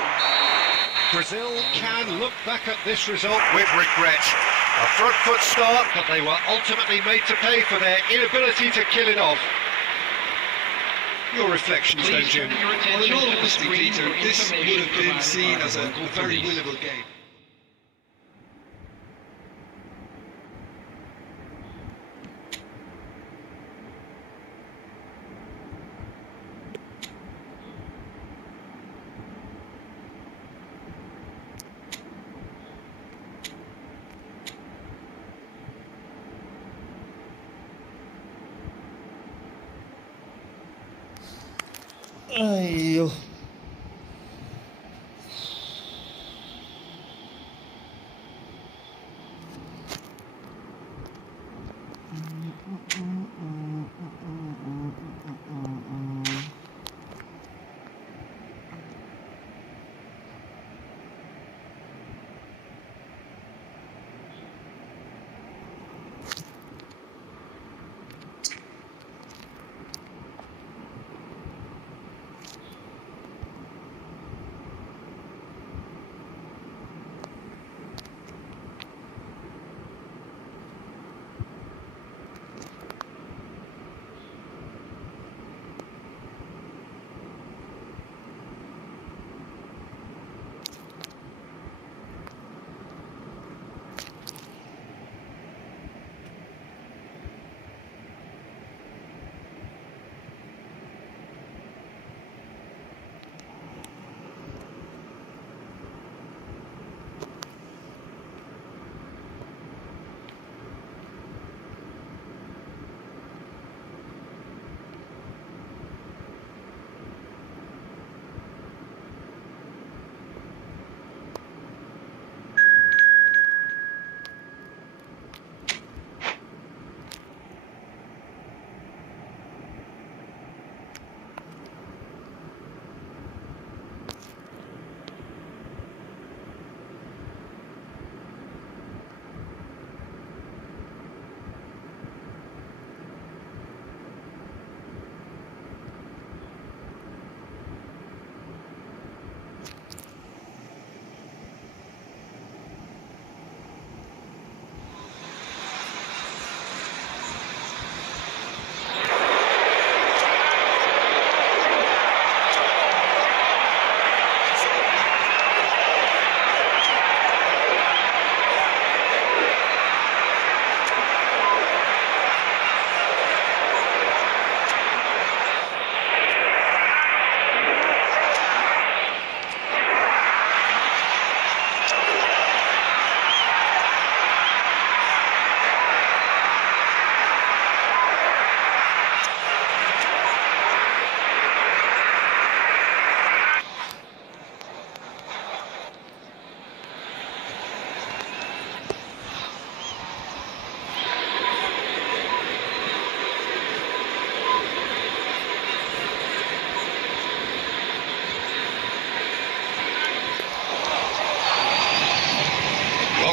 Brazil can look back at this result with regret. A front foot start, but they were ultimately made to pay for their inability to kill it off. Your reflections then, Jim? Well, in all honesty, Peter, this would have been seen as a very winnable game. അയ്യോ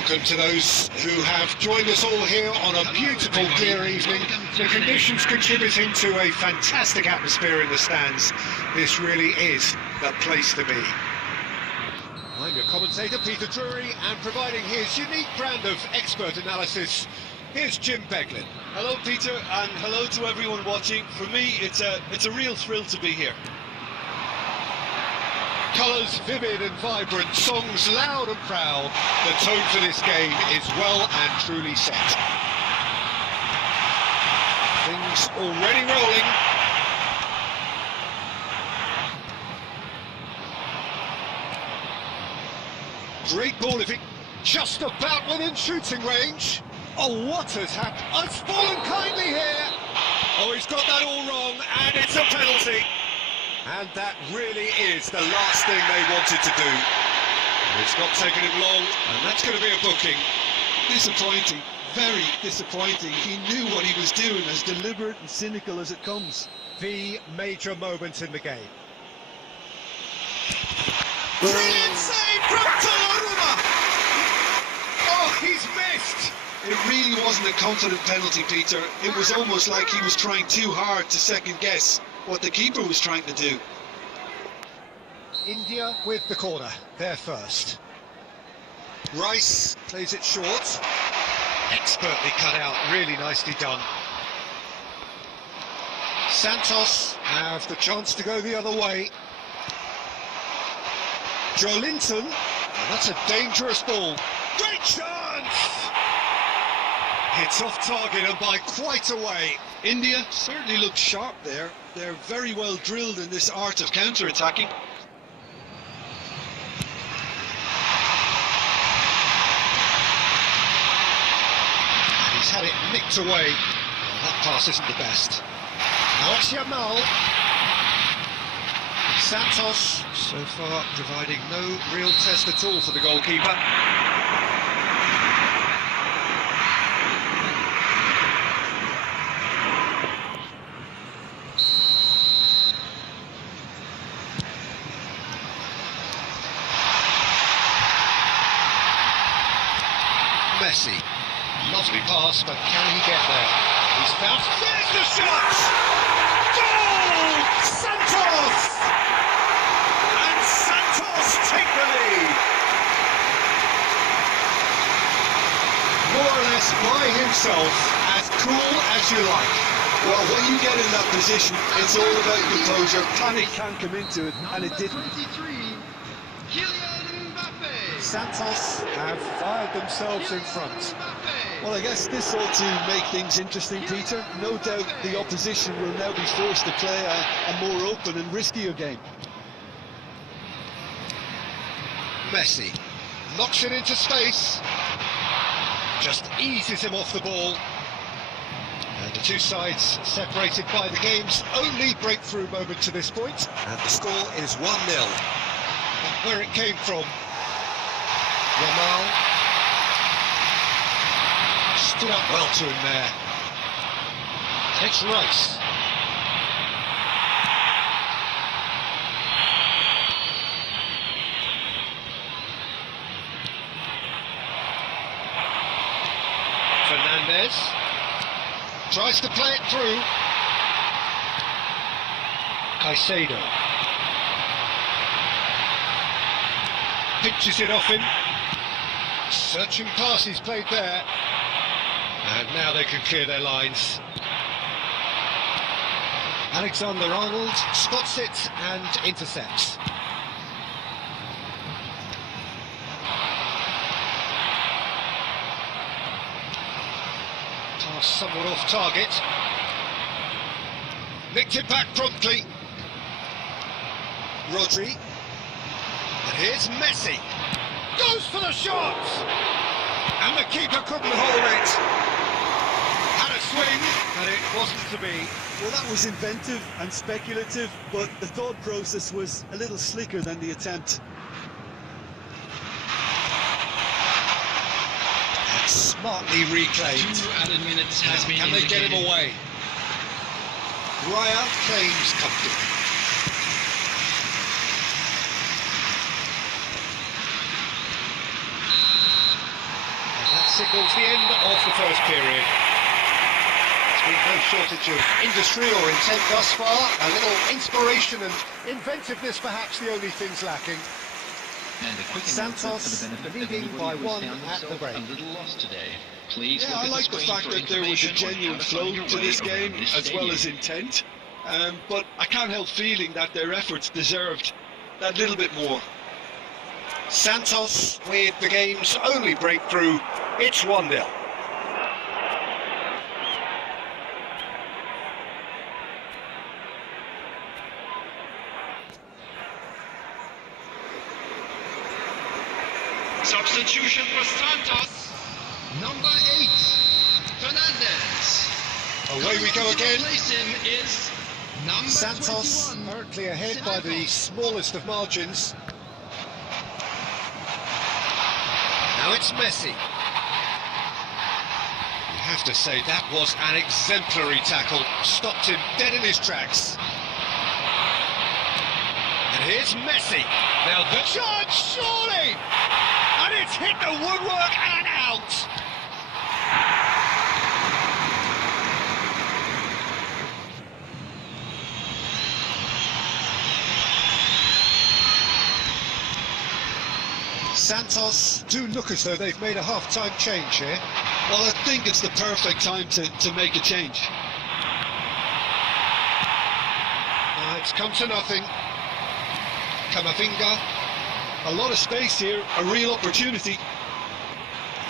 Welcome to those who have joined us all here on a beautiful, clear evening. The conditions contributing to a fantastic atmosphere in the stands. This really is the place to be. I'm your commentator, Peter Drury, and providing his unique brand of expert analysis, here's Jim Beglin. Hello, Peter, and hello to everyone watching. For me, it's a real thrill to be here. Colours vivid and vibrant, songs loud and proud. The tone for this game is well and truly set. Things already rolling. Great ball if it just about within shooting range. Oh, what has happened? I've fallen kindly here. Oh, he's got that all wrong, and it's a penalty. And that really is the last thing they wanted to do. It's not taken him long, and that's going to be a booking. Disappointing, very disappointing. He knew what he was doing, as deliberate and cynical as it comes. The major moment in the game. Brilliant save from Donnarumma! Oh, he's missed! It really wasn't a confident penalty, Peter. It was almost like he was trying too hard to second guess what the keeper was trying to do. India with the corner, they're first. Rice plays it short. Expertly cut out, really nicely done. Santos have the chance to go the other way. Joe Linton, and that's a dangerous ball. Great chance! Hits off target and by quite a way. India certainly looked sharp there. They're very well drilled in this art of counter-attacking. He's had it nicked away. Well, that pass isn't the best. Now it's Yamal. Santos, so far, providing no real test at all for the goalkeeper. Messi. Lovely pass, but can he get there? He's found. There's the shot! Goal! Santos! And Santos take the lead. More or less by himself, as cool as you like. Well, when you get in that position, it's all about composure. Panic can come into it, and it didn't. 23, Kylian Mbappe. Santos have fired themselves in front. Well, I guess this ought to make things interesting, Peter. No doubt the opposition will now be forced to play a more open and riskier game. Messi knocks it into space. Just eases him off the ball. And the two sides separated by the game's only breakthrough moment to this point. And the score is 1-0. Where it came from. Yamal stood up well to him there. It's Rice. Fernandez tries to play it through. Caicedo pinches it off him. Searching passes played there. And now they can clear their lines. Alexander-Arnold spots it and intercepts. Pass somewhat off target. Nicked it back promptly. Rodri. And here's Messi. Goes for the shot! And the keeper couldn't hold it. Had a swing, and it wasn't to be. Well, that was inventive and speculative, but the thought process was a little slicker than the attempt. And smartly reclaimed. 2 added minutes has been Can they get him indicated. away? Raya claims comfortably. Signals the end of the first period. There's been no shortage of industry or intent thus far. A little inspiration and inventiveness, perhaps the only things lacking. And a quick Santos leading by one at the break. A little lost today. Please Yeah, I like the fact that there was a genuine flow to this game, as well as intent. But I can't help feeling that their efforts deserved that little bit more. Santos with the game's only breakthrough. It's 1-0. Substitution for Santos. Number 8, Fernandez. Away we go again. Replace him is number Santos 21. currently ahead by the smallest of margins. Now it's Messi. You have to say that was an exemplary tackle. Stopped him dead in his tracks. And here's Messi. Now the charge, surely! And it's hit the woodwork and out! Santos do look as though they've made a half-time change here. Well, I think it's the perfect time to make a change. It's come to nothing. Camavinga. A lot of space here, a real opportunity.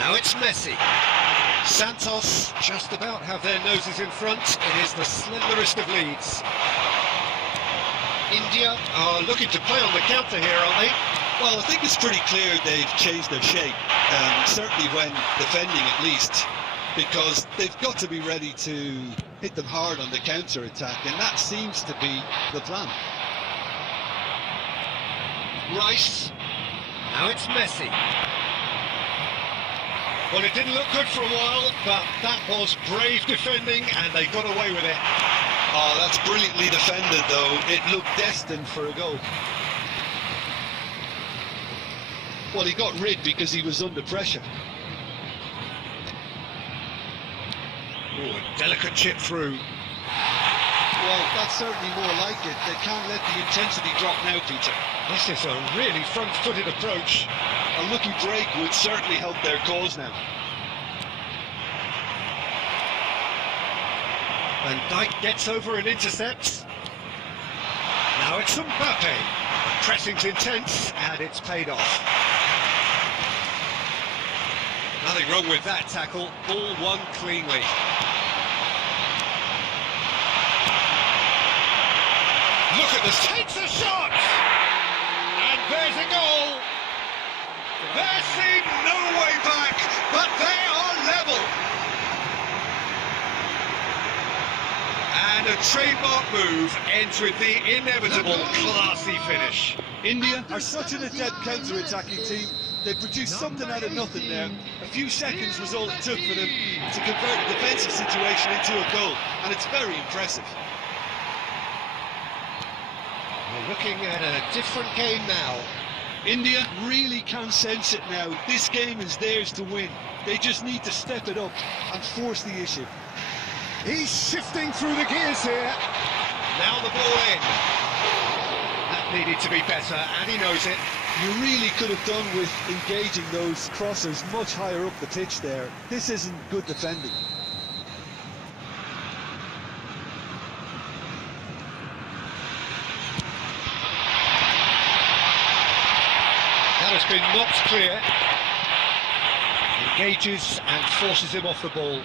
Now it's Messi. Santos just about have their noses in front. It is the slenderest of leads. India are looking to play on the counter here, aren't they? Well, I think it's pretty clear they've changed their shape, certainly when defending at least, because they've got to be ready to hit them hard on the counter-attack, and that seems to be the plan. Rice. Now it's Messi. Well, it didn't look good for a while, but that was brave defending, and they got away with it. Oh, that's brilliantly defended, though. It looked destined for a goal. Well, he got rid because he was under pressure. Oh, a delicate chip through. Well, that's certainly more like it. They can't let the intensity drop now, Peter. This is a really front-footed approach. A lucky break would certainly help their cause now. Van Dijk gets over and intercepts. Now it's Mbappe. Pressing's intense, and it's paid off. Nothing wrong with that tackle, all won cleanly. Look at this, takes a shot! And there's a goal! There seemed no way back, but they are level! And a trademark move ends with the inevitable classy finish. India are such an adept counter-attacking team. They produced something out of nothing there. A few seconds was all it took for them to convert a defensive situation into a goal, and it's very impressive. We're looking at a different game now. India really can sense it now. This game is theirs to win. They just need to step it up and force the issue. He's shifting through the gears here. Now the ball in. That needed to be better, and he knows it. You really could have done with engaging those crossers much higher up the pitch there. This isn't good defending. That has been knocked clear. Engages and forces him off the ball.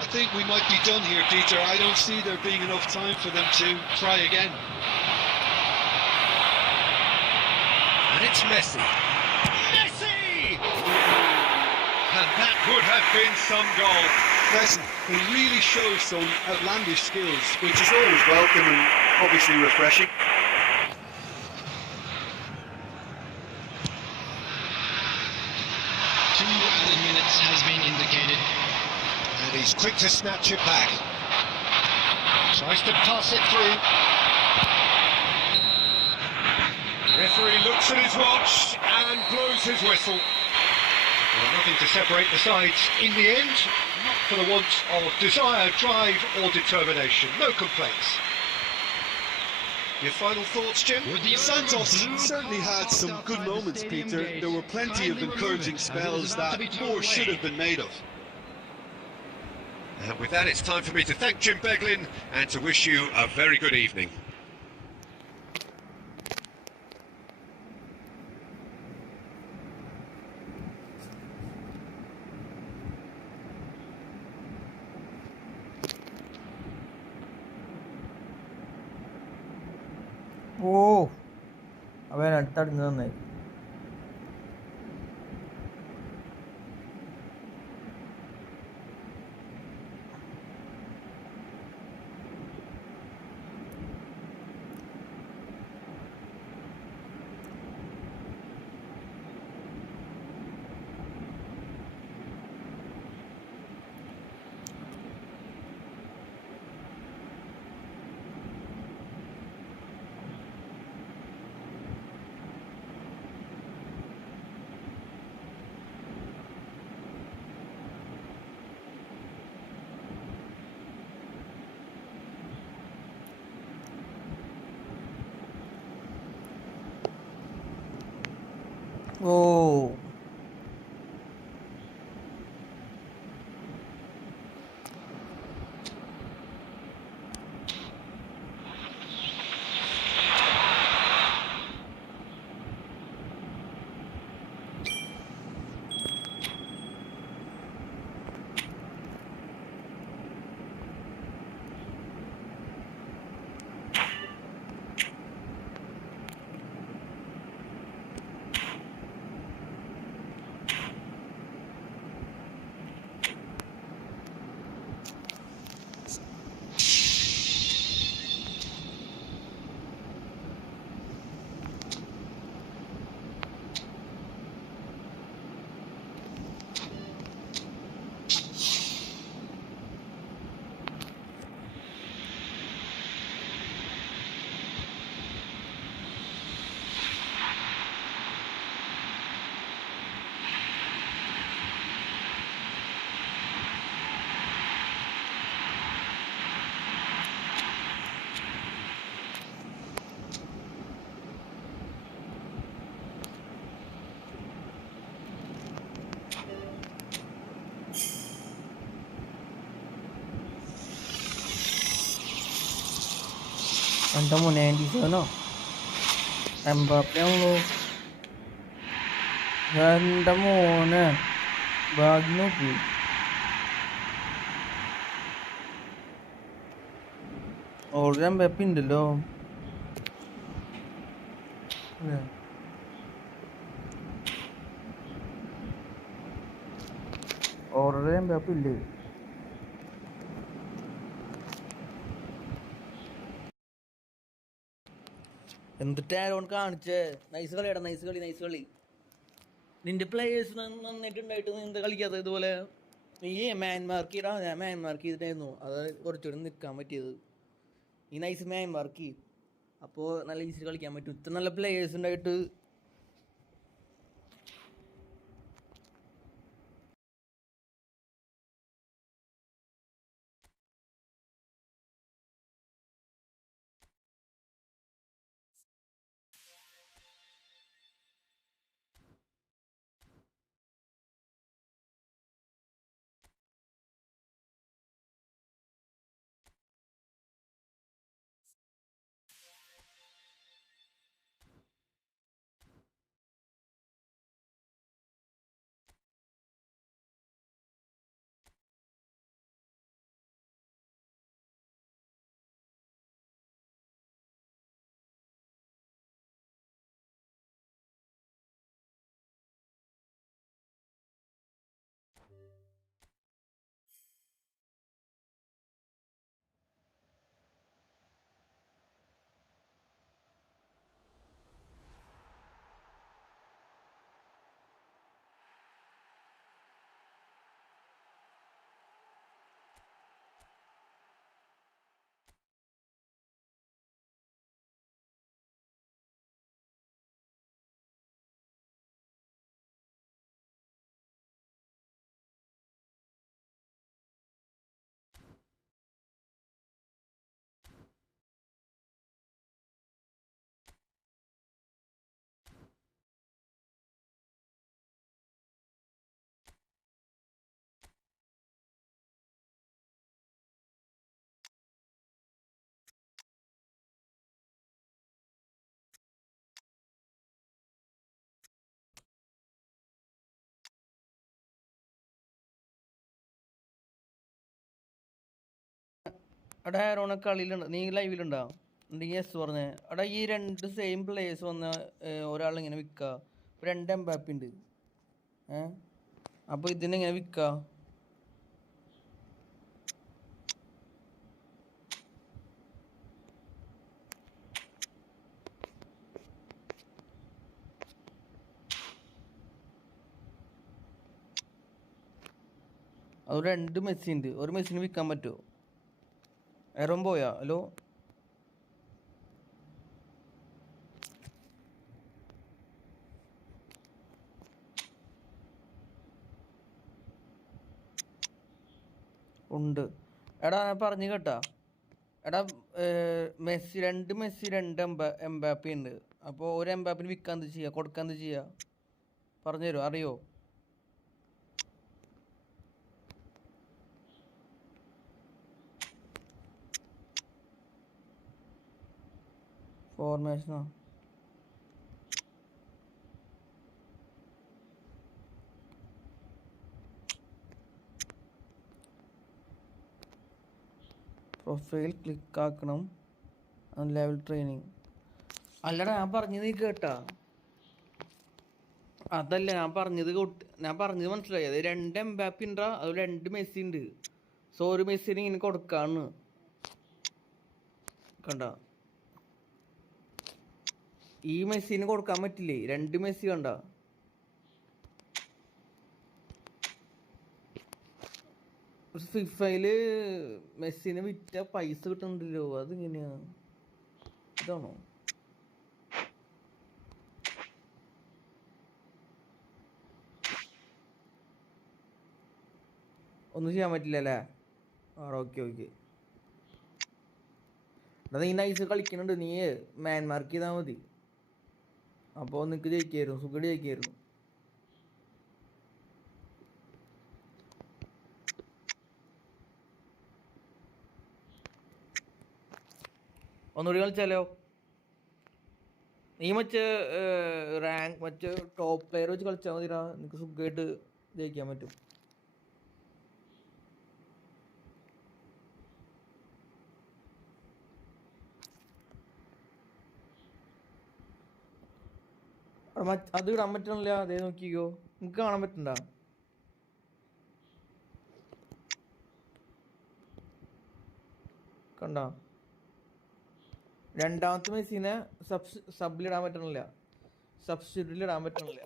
I think we might be done here, Peter. I don't see there being enough time for them to try again. And it's Messi. Messi! And that would have been some goal. Listen, he really shows some outlandish skills, which is always welcome and obviously refreshing. Two added minutes has been indicated. And he's quick to snatch it back. Tries to pass it through. Referee looks at his watch and blows his whistle. Well, nothing to separate the sides in the end, not for the want of desire, drive or determination. No complaints. Your final thoughts, Jim? Santos certainly had some good moments, Peter. There were plenty of encouraging spells that more should have been made of. And with that, it's time for me to thank Jim Beglin and to wish you a very good evening. ഓ അവൻ അടുത്തടുത്ത് നന്നായി. ഓ എൻ്റെ മോനെ 97 എംബാപ്പയാണല്ലോ. എൻ്റെ മോനെ ഭാഗ്യം നോക്ക്. Already Mbappé ഉണ്ടല്ലോ. ഓൾറെഡി എംബാപ്പ ഇല്ലേ. എന്നിട്ട് ആരോൺ കാണിച്ചേ നൈസ് കളിയാടാ, നൈസ് കളി. നിന്റെ പ്ലേയേഴ്സ് നന്നായിട്ടുണ്ടായിട്ട് നീ എന്താ കളിക്കാത്തത് ഇതുപോലെ? നീ മാൻമാർക്ക് ചെയ്താ, ഞാൻ മാൻമാർക്ക് ചെയ്തിട്ടായിരുന്നു അത് കുറച്ചുകൂടി നിൽക്കാൻ പറ്റിയത്. ഈ നൈസ് മാൻമാർക്ക് ചെയ്യും, അപ്പോൾ നല്ല ഈസി കളിക്കാൻ പറ്റും. ഇത്ര നല്ല പ്ലേയേഴ്സ് ഉണ്ടായിട്ട് എടാ ആരോണ കളിയിലുണ്ട്, നീ ലൈവിലുണ്ടോ? ഉണ്ടെങ്കിൽ യെസ് പറഞ്ഞേ. എടാ ഈ രണ്ട് സെയിം പ്ലേയേഴ്സ് വന്ന ഒരാളിങ്ങനെ വിൽക്കുക, രണ്ട് എംബാപ്പി ഉണ്ട്. അപ്പോൾ ഇതിനെങ്ങനെ വിൽക്കുക? അത് രണ്ട് മെസ്സി ഉണ്ട്, ഒരു മെസ്സിന് വിൽക്കാൻ പറ്റുമോ? എറം പോയാ? ഹലോ ഉണ്ട്. എടാ ഞാൻ പറഞ്ഞു കേട്ടാ. എടാ മെസ്സി രണ്ട് എംബാപ്പി ഉണ്ട്. അപ്പോൾ ഒരു എംബാപ്പിന് വിൽക്കാൻ എന്ത് ചെയ്യുക, കൊടുക്കാൻ എന്ത് ചെയ്യുക? പറഞ്ഞുതരോ, അറിയോ? ഫോർമേഷനോ? പ്രൊഫൈൽ ക്ലിക്ക് ആക്കണം, ലെവൽ ട്രെയിനിങ്. അല്ലടാ ഞാൻ പറഞ്ഞത് നീ കേട്ടാ? അതല്ല ഞാൻ പറഞ്ഞത് മനസ്സിലായി. അത് 2 എംബാപ്പി ഉണ്ടാ, അത് 2 മെസ്സി ഉണ്ട്. സോ ഒരു മെസ്സിന് ഇങ്ങനെ കൊടുക്കാന്ന് കണ്ട. ഈ മെസ്സിന് കൊടുക്കാൻ പറ്റില്ലേ? 2 മെസ്സി കണ്ട. ഫിഫയില് മെസ്സിന് വിറ്റ പൈസ കിട്ടുന്നുണ്ടല്ലോ, അതിങ്ങനെയാ? ഇതാണോ? ഒന്നും ചെയ്യാൻ പറ്റില്ല അല്ലേ? ഓക്കെ. എടാ നീ നൈസ് കളിക്കുന്നുണ്ട്, നീ മാൻമാർക്ക് ചെയ്താൽ മതി. അപ്പോൾ നിനക്ക് ജയിക്കായിരുന്നു, സുഖം ജയിക്കായിരുന്നു. ഒന്നുകൂടി കളിച്ചാലോ? നീ മറ്റേ ടോപ്പ് പ്ലെയർ വെച്ച് കളിച്ചാൽ മതിടാ, നിനക്ക് സുഖമായിട്ട് ജയിക്കാൻ പറ്റും. അത് ഇടാൻ പറ്റണില്ല. അതേ നോക്കിക്കോ, നിനക്ക് കാണാൻ പറ്റണ്ട? കണ്ട, രണ്ടാമത്തെ മെസ്സിനെ സബിലിടാൻ പറ്റണില്ല, സബ്സ്റ്റിറ്റ്യൂട്ടിലിടാൻ പറ്റണില്ല.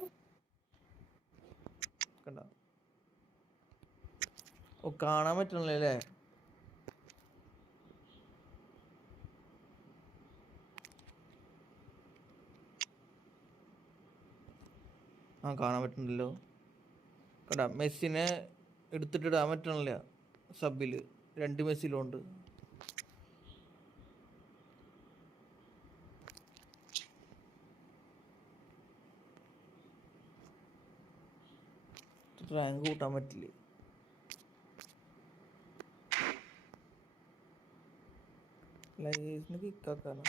കണ്ട, ഓ കാണാൻ പറ്റണില്ല അല്ലേ? ആ കാണാൻ പറ്റുന്നില്ലല്ലോ. കണ്ട, മെസ്സിനെ എടുത്തിട്ടിടാൻ പറ്റണില്ല സബിൽ. 2 മെസ്സിലുണ്ട്. റാങ്ക് കൂട്ടാൻ പറ്റില്ലേ? ലൈസിന് കിക്കാക്കാനോ?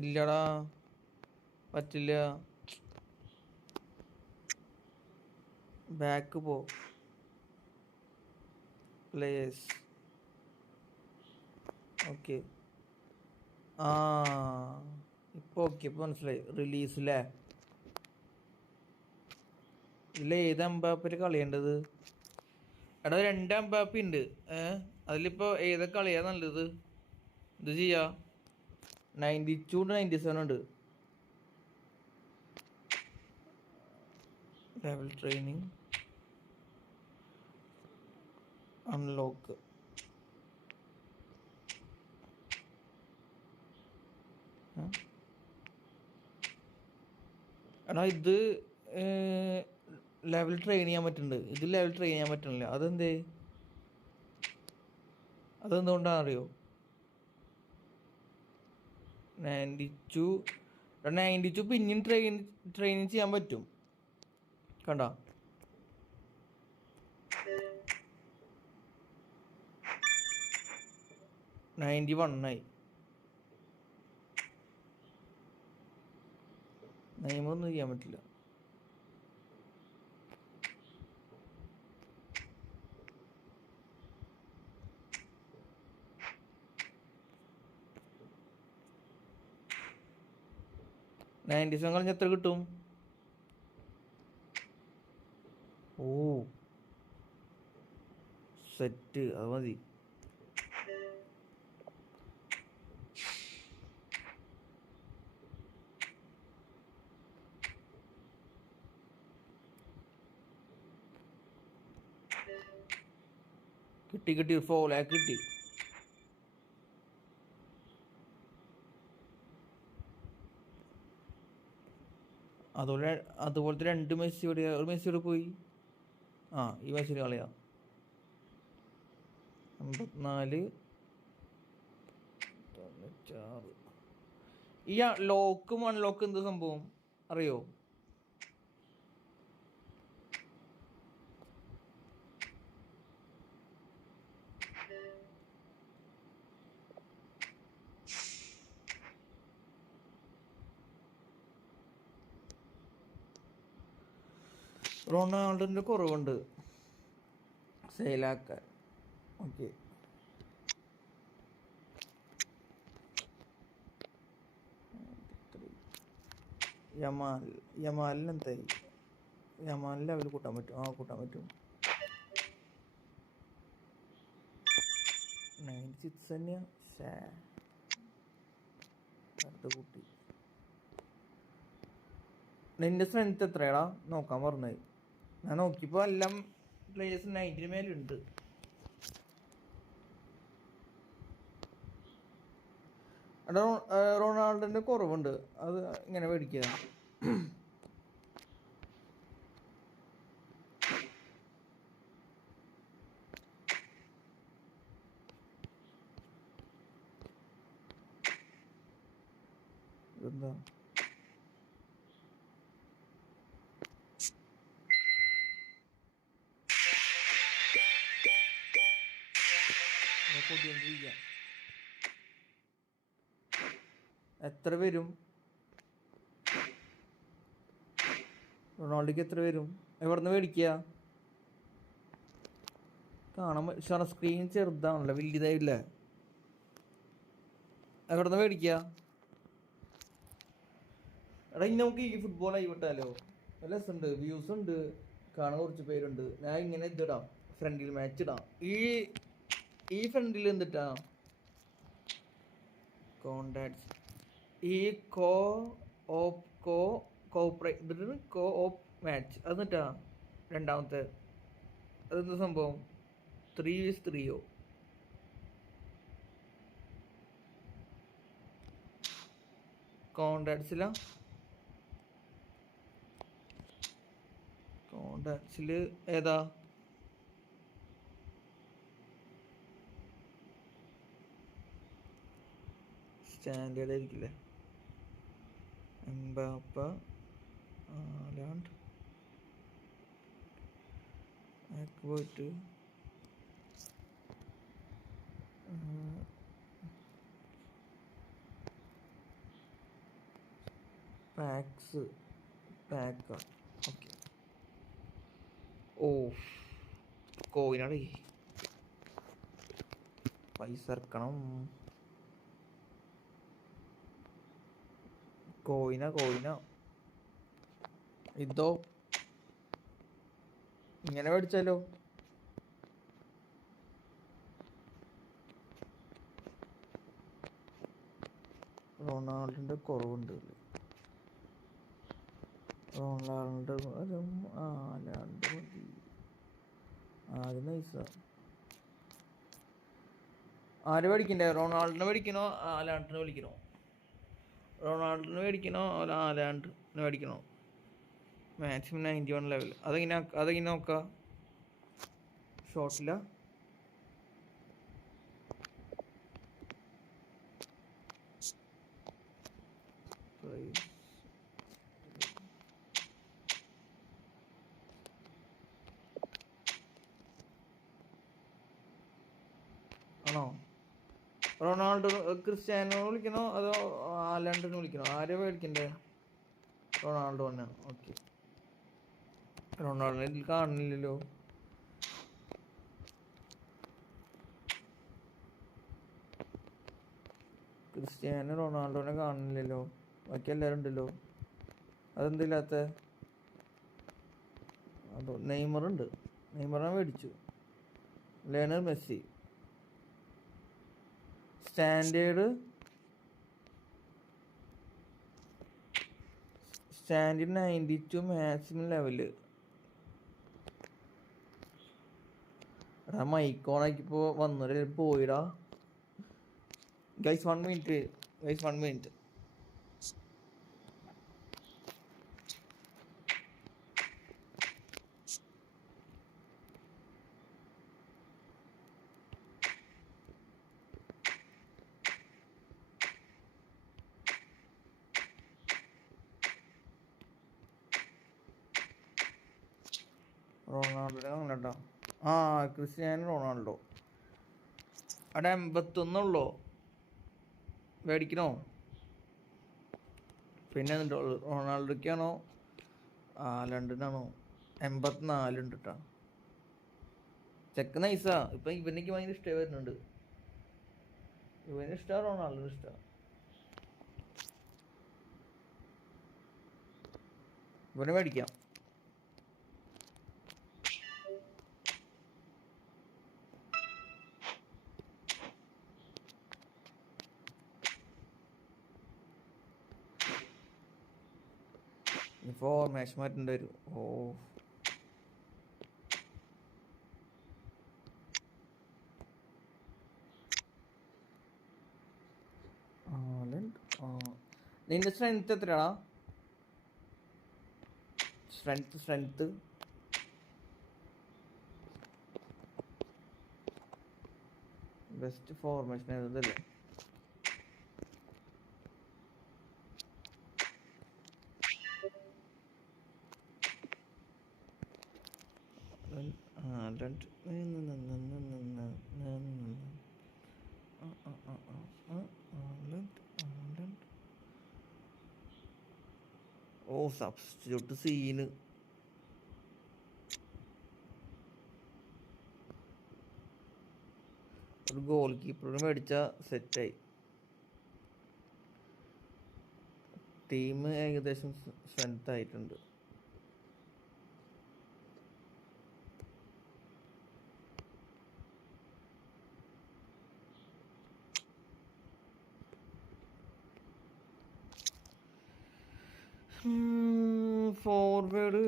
ഇല്ലടാ പറ്റില്ല. ബാക്ക് പോ, പ്ലേയേഴ്സ്. ഓക്കെ, ആ ഇപ്പോൾ ഓക്കെ, ഇപ്പോൾ മനസ്സിലായി. റിലീസില്ലേ? ഇതിൽ ഏത് എംബാപ്പിൻ്റെ കളിയേണ്ടത്? എടാ 2 എംബാപ്പി ഉണ്ട്. അതിലിപ്പോൾ ഏതൊക്കെ കളിയാ നല്ലത്? ഇത് ചെയ്യാ. 92 97 ഉണ്ട്. Level training unlock. എടാ ഇത് ലെവൽ ട്രെയിൻ ചെയ്യാൻ പറ്റുന്നുണ്ട്, ഇത് ലെവൽ ട്രെയിൻ ചെയ്യാൻ പറ്റണില്ല. അതെന്തുകൊണ്ടാണെന്ന് അറിയോ? 92 പിന്നെയും ട്രെയിനിങ് ചെയ്യാൻ പറ്റും. കണ്ട, 91 ആയി. നെയ്മറൊന്നും ചെയ്യാൻ പറ്റില്ല. കളഞ്ഞ എത്ര കിട്ടും? ഓ സെറ്റ്, അത് മതി. കിട്ടി ഫോളാ കിട്ടി. അതുപോലത്തെ 2 മെസ്സി ഒരു മെസ്സിയോട് പോയി. ഈ മെസ്സിയുടെ കളിയാ. 54 സ്റ്റാർ. ഈ ലോക്കും അൺലോക്കും എന്ത് സംഭവം അറിയോ? റൊണാൾഡോൻ്റെ കുറവുണ്ട് സെയിലാക്കാൻ. ഓക്കെ, യമാലിന് എന്തായി? യമാലിന് ലെവൽ കൂട്ടാൻ പറ്റും. കൂട്ടാൻ പറ്റും. 96 തന്നെയാ. അടുത്ത കൂട്ടി. നിന്റെ സ്ട്രെങ്ത് എത്രയാടാ? നോക്കാൻ പറഞ്ഞത്. ഞാൻ നോക്കിയപ്പോൾ എല്ലാം പ്ലേയേഴ്സ് 90 മേലുണ്ട്. എടാ റൊണാൾഡോൻ്റെ കുറവുണ്ട്, അത് ഇങ്ങനെ മേടിക്കുക. എന്താ കൊതിക്കൊണ്ടിരിക്കുക? എത്ര വരും റൊണാൾഡോക്ക്? എത്ര വരും? എവിടുന്ന് മേടിക്കുക? കാണാൻ സ്ക്രീൻ ചെറുതാണല്ലോ, വലിയതായില്ലേ? എവിടുന്ന് മേടിക്കുക? എടാ ഇനി നമുക്ക് ഈ ഫുട്ബോൾ ആയി വിട്ടാലോ? രസമുണ്ട്, വ്യൂസ് ഉണ്ട്, കാണാൻ കുറച്ച് പേരുണ്ട്. ഞാൻ ഇങ്ങനെ ഇതിടാം, ഫ്രണ്ടിൽ മാച്ച് ഇടാം. ഈ ഫ്രണ്ടിൽ എന്തിട്ടാ കോണ്ടാക്ട്സ്, ഈ കോ ഓപ്പ് മാച്ച് എന്നിട്ടാ രണ്ടാമത്തെ. അതെന്താ സംഭവം? 3v3 കോണ്ടാക്ട്സിലാ? കോണ്ടാക്ട്സിൽ ഏതാ? സ്റ്റാൻഡേർഡ് ആയിരിക്കില്ലേ? എംബാപ്പ, ആലാൻഡ്, പോയിട്ട് പാക്ക. ഓക്കെ. കോയിനാടേ പൈസ ഇറക്കണം. കോയിന ഇതോ ഇങ്ങനെ മേടിച്ചാലോ? റൊണാൾഡോൻ്റെ കുറവുണ്ട്. റൊണാൾഡോ ആലാണ്ട് മതി. ആദ്യം നൈസ. ആര് മേടിക്കണ്ടേ? റൊണാൾഡോനെ മേടിക്കണോ ആലാണ്ടിനെ മേടിക്കണോ? റൊണാൾഡോനെ മേടിക്കണോ ആലാണ്ടിനെ മേടിക്കണോ? Maximum 91 level. അതെങ്ങനെ നോക്കാം? ഷോർട്ടില്ല. ആണോ? റൊണാൾഡോ ക്രിസ്ത്യാനോ വിളിക്കണോ അതോ ആലാണ്ടിനെ വിളിക്കണോ? ആരെയാ മേടിക്കണ്ടേ? റൊണാൾഡോ തന്നെ. ഓക്കെ. റൊണാൾഡോ ഇതിൽ കാണുന്നില്ലല്ലോ. ക്രിസ്ത്യാനോ റൊണാൾഡോനെ കാണുന്നില്ലല്ലോ. ബാക്കി എല്ലാവരും ഉണ്ടല്ലോ. അതെന്തില്ലാത്ത? അതോ നെയ്മറുണ്ട്. നെയ്മറിനെ മേടിച്ചു. Lionel Messi. Standard 92 maximum level. എടാ മൈക്കോണാക്കിപ്പോ വന്നൊരു പോയിടാ. Guys 1 minute. കേട്ടോ. ആ ക്രിസ്ത്യാനോ റൊണാൾഡോ അവിടെ 81 മേടിക്കണോ? പിന്നെ റൊണാൾഡോയ്ക്കാണോ ലണ്ടനാണോ? 84 ഉണ്ട് കേട്ടോ. ചെക്ക് നൈസാ. ഇപ്പം ഇവനിക്ക് ഭയങ്കര ഇഷ്ടമായി വരുന്നുണ്ട്. ഇവന് ഇഷ്ടമാണ്, റൊണാൾഡോ ഇഷ്ടമാണ്. ഇവനെ മേടിക്കാം. ഇപ്പോ മാച്ച് മാറ്റേണ്ടി വരും. നിന്റെ സ്ട്രെങ്ത് എത്രയാടാ? സ്ട്രെങ്ത് ബെസ്റ്റ് ഫോർമേഷൻ ഏതല്ലേ? Substitute scene. ഒരു ഗോൾ കീപ്പറിന് മേടിച്ച സെറ്റായി. ടീം ഏകദേശം സ്ട്രെങ്ത് ആയിട്ടുണ്ട്. ഫോർവേഡ്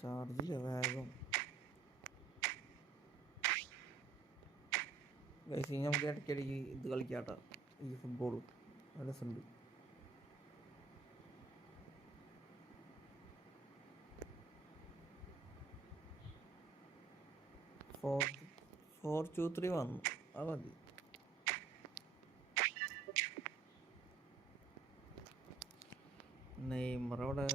ചാർജില്ല വേഗം. നമുക്ക് ഇടയ്ക്കിടയ്ക്ക് ഇത് കളിക്കാട്ടോ, ഈ ഫുട്ബോൾ രസമുണ്ട്. ഫോർ 2-3 വന്നു, അത് മതി. നെയ്മർ അവിടെ.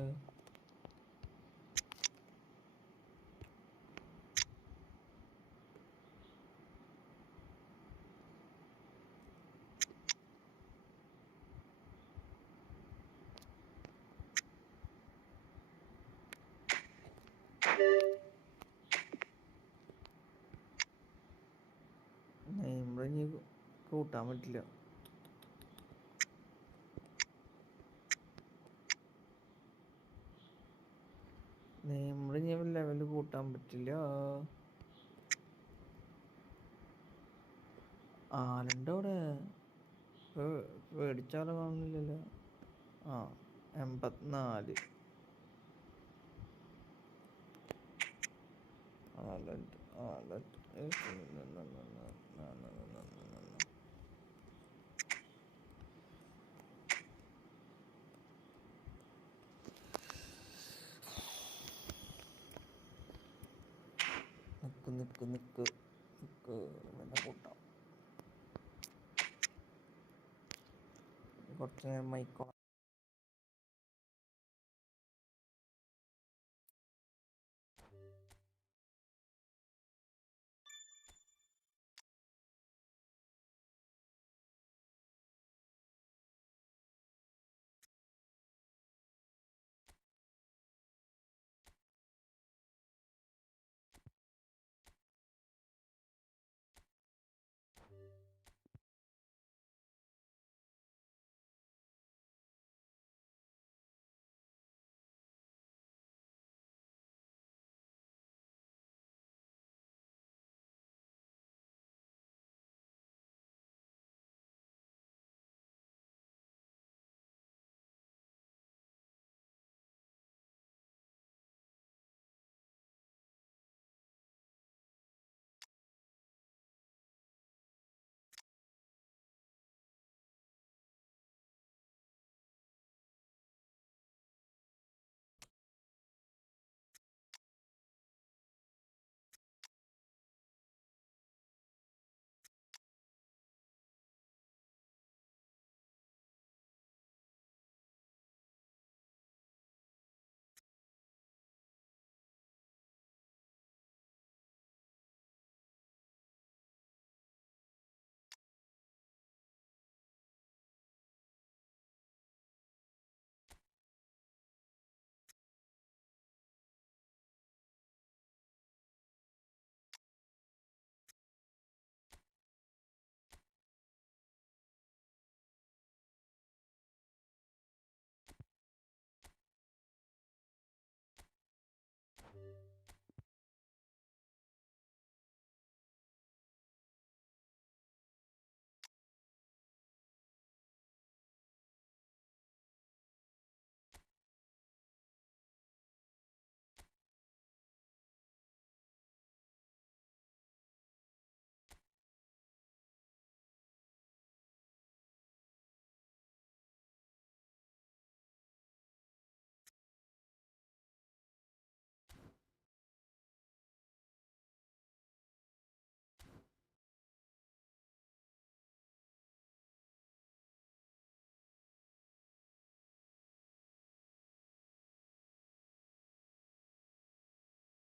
നെയ്മറിന് കൂട്ടാൻ പറ്റില്ല. നെയ്മറിന് ലെവല് കൂട്ടാൻ പറ്റില്ല. ആലുണ്ട് അവിടെ. പേടിച്ചാലോ കാണുന്നില്ലല്ലോ. 84. നിക്ക് പിന്നെ കൂട്ടാം. കുറച്ച് നേരം മൈക്കോ